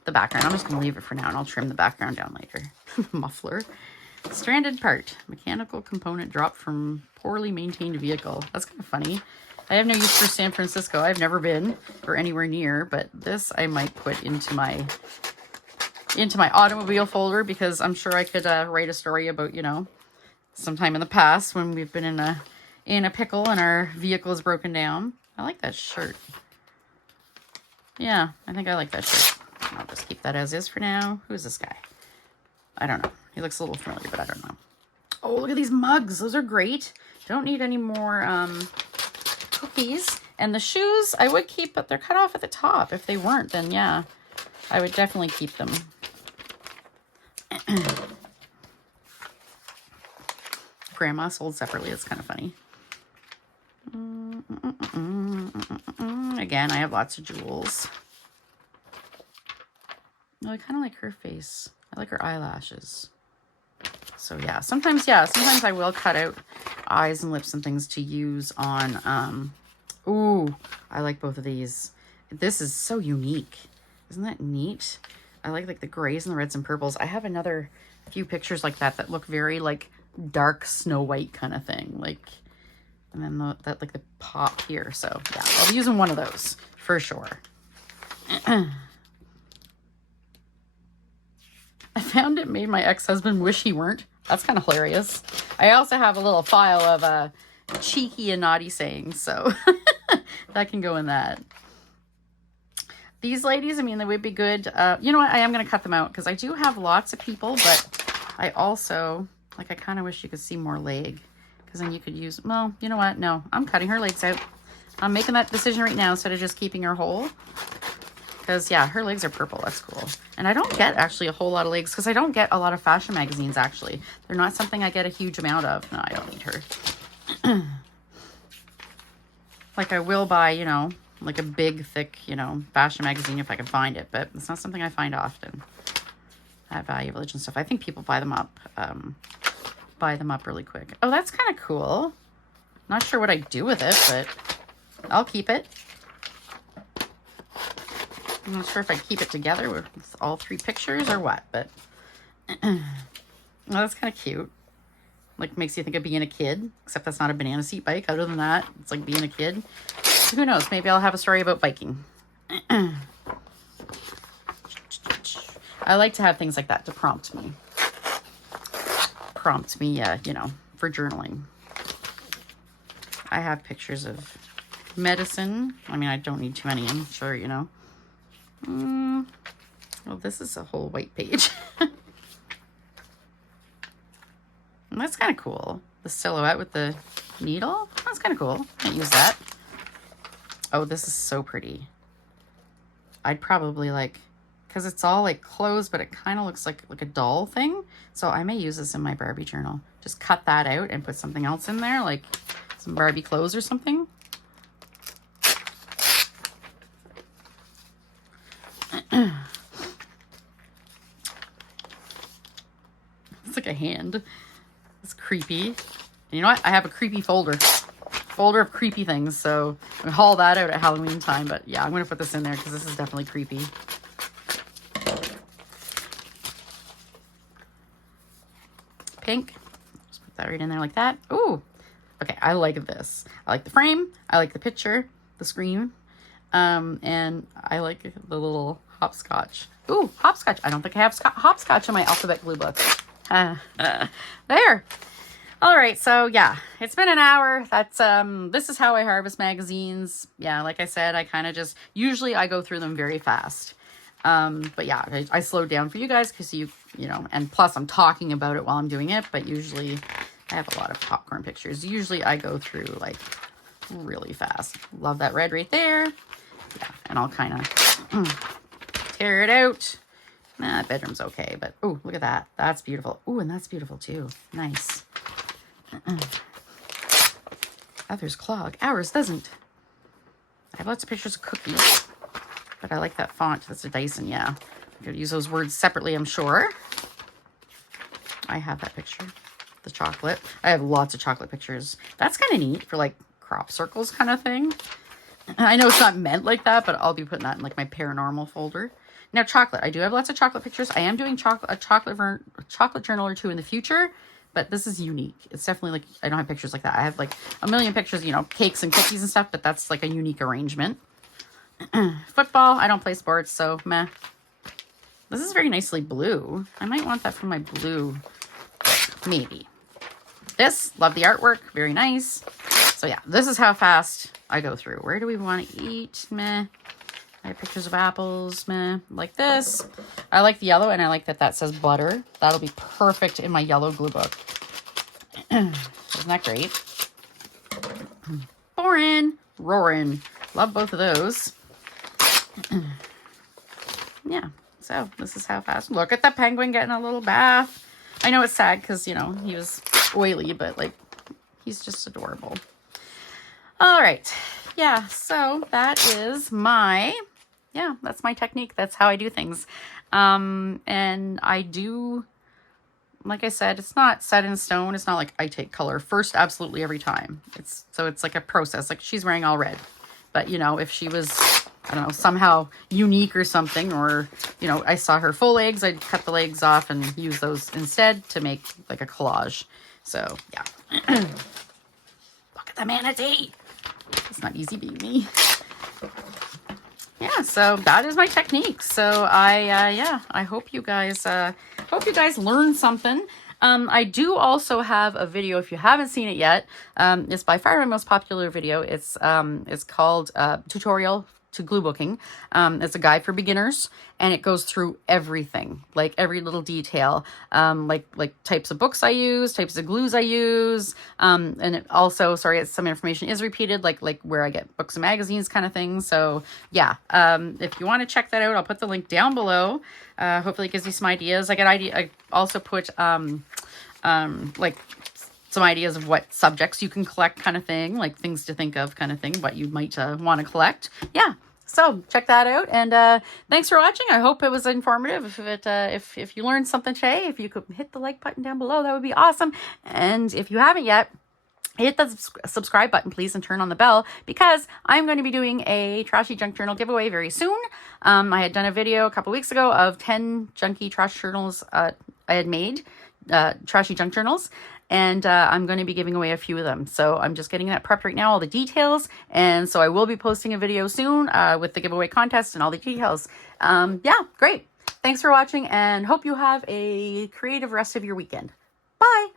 the background. I'm just going to leave it for now, and I'll trim the background down later. Muffler. Stranded part. Mechanical component dropped from poorly maintained vehicle. That's kind of funny. I have no use for San Francisco. I've never been or anywhere near, but this I might put into my automobile folder, because I'm sure I could write a story about, you know, sometime in the past when we've been in a pickle and our vehicle is broken down. I like that shirt. Yeah, I think I like that shirt. I'll just keep that as is for now. Who's this guy? I don't know. He looks a little familiar, but I don't know. Oh, look at these mugs. Those are great. Don't need any more cookies. And the shoes I would keep, but they're cut off at the top. If they weren't, then yeah, I would definitely keep them. Grandma sold separately. It's kind of funny. Again, I have lots of jewels. No, I kind of like her face. I like her eyelashes. So yeah, sometimes I will cut out eyes and lips and things to use on, ooh, I like both of these. This is so unique. Isn't that neat? I like the grays and the reds and purples. I have another few pictures like that look very like dark Snow White kind of thing. Like, and then that like the pop here. So yeah, I'll be using one of those for sure. I found it made my ex-husband wish he weren't. That's kind of hilarious. I also have a little file of cheeky and naughty sayings, so that can go in that. These ladies, I mean, they would be good. You know what? I am going to cut them out because I do have lots of people, but I also, like, I kind of wish you could see more leg, because then you could use, well, you know what? No, I'm cutting her legs out. I'm making that decision right now instead of just keeping her whole. Because, yeah, her legs are purple. That's cool. And I don't get, actually, a whole lot of legs because I don't get a lot of fashion magazines, actually. They're not something I get a huge amount of. No, I don't need her. Like, I will buy, you know, like a big, thick, you know, fashion magazine if I can find it. But it's not something I find often. At Value Village and stuff. I think people buy them up really quick. Oh, that's kind of cool. Not sure what I do with it, but I'll keep it. I'm not sure if I keep it together with all three pictures or what, but well, that's kind of cute. Like, makes you think of being a kid, except that's not a banana seat bike. Other than that, it's like being a kid. Who knows? Maybe I'll have a story about biking. I like to have things like that to prompt me. You know, for journaling. I have pictures of medicine. I mean, I don't need too many, I'm sure, you know. Well, this is a whole white page. And that's kind of cool. The silhouette with the needle. That's kind of cool. Can't use that. Oh, this is so pretty. I'd probably like because it's all like closed, but it kind of looks like a doll thing. So I may use this in my Barbie journal. Just cut that out and put something else in there, like some Barbie clothes or something. It's like a hand. It's creepy. You know what? I have a creepy folder of creepy things, so I'm gonna haul that out at Halloween time. But yeah, I'm gonna put this in there because this is definitely creepy. Pink. Just put that right in there like that. Ooh. Okay, I like this. I like the frame. I like the picture, the screen, and I like the little hopscotch. Ooh, hopscotch. I don't think I have hopscotch in my alphabet glue book. There. All right, so yeah, it's been an hour. That's this is how I harvest magazines. Yeah, like I said, I kind of just usually I go through them very fast. But yeah, I slowed down for you guys because you know, and plus I'm talking about it while I'm doing it. But usually I have a lot of popcorn pictures. Usually I go through like really fast. Love that red right there. Yeah, and I'll kind of tear it out. Nah, bedroom's okay, but oh, look at that. That's beautiful. Oh, and that's beautiful too. Nice. Others clog. Ours doesn't. I have lots of pictures of cookies, but I like that font. That's a Dyson, yeah. I could use those words separately, I'm sure. I have that picture. The chocolate. I have lots of chocolate pictures. That's kind of neat for like crop circles kind of thing. I know it's not meant like that, but I'll be putting that in like my paranormal folder. Now, chocolate. I do have lots of chocolate pictures. I am doing a chocolate journal or two in the future, but this is unique. It's definitely like, I don't have pictures like that. I have like a million pictures, you know, cakes and cookies and stuff, but that's like a unique arrangement. Football. I don't play sports, so meh. This is very nicely blue. I might want that for my blue. Maybe. This, love the artwork. Very nice. So yeah, this is how fast I go through. Where do we want to eat? Meh. I have pictures of apples, meh, like this. I like the yellow, and I like that says butter. That'll be perfect in my yellow glue book. Isn't that great? Boring, roaring. Love both of those. Yeah, so this is how fast. Look at the penguin getting a little bath. I know it's sad because, you know, he was oily, but, like, he's just adorable. All right. Yeah, so that is that's my technique. That's how I do things. And I do, like I said, it's not set in stone. It's not like I take color first absolutely every time. It's like a process. Like she's wearing all red. But, you know, if she was, I don't know, somehow unique or something, or, you know, I saw her full legs, I'd cut the legs off and use those instead to make like a collage. So, yeah. Look at the manatee. It's not easy being me. Yeah, so that is my technique. So I hope you guys learned something. I do also have a video, if you haven't seen it yet. It's by far my most popular video. It's called Tutorial to Glue Booking. It's a guide for beginners, and it goes through everything, like every little detail, like types of books I use, types of glues I use, and it also, some information is repeated, like where I get books and magazines kind of thing. So yeah, if you want to check that out, I'll put the link down below. Hopefully it gives you some ideas. I also put like some ideas of what subjects you can collect kind of thing, like things to think of kind of thing, what you might want to collect. Yeah. So check that out. And thanks for watching. I hope it was informative. If you learned something today, if you could hit the like button down below, that would be awesome. And if you haven't yet, hit the subscribe button, please, and turn on the bell, because I'm going to be doing a Trashy Junk Journal giveaway very soon. I had done a video a couple weeks ago of 10 junky trash journals I had made, Trashy Junk Journals, and I'm going to be giving away a few of them. So I'm just getting that prepped right now, all the details, and so I will be posting a video soon with the giveaway contest and all the details. Yeah, great. Thanks for watching, and hope you have a creative rest of your weekend. Bye!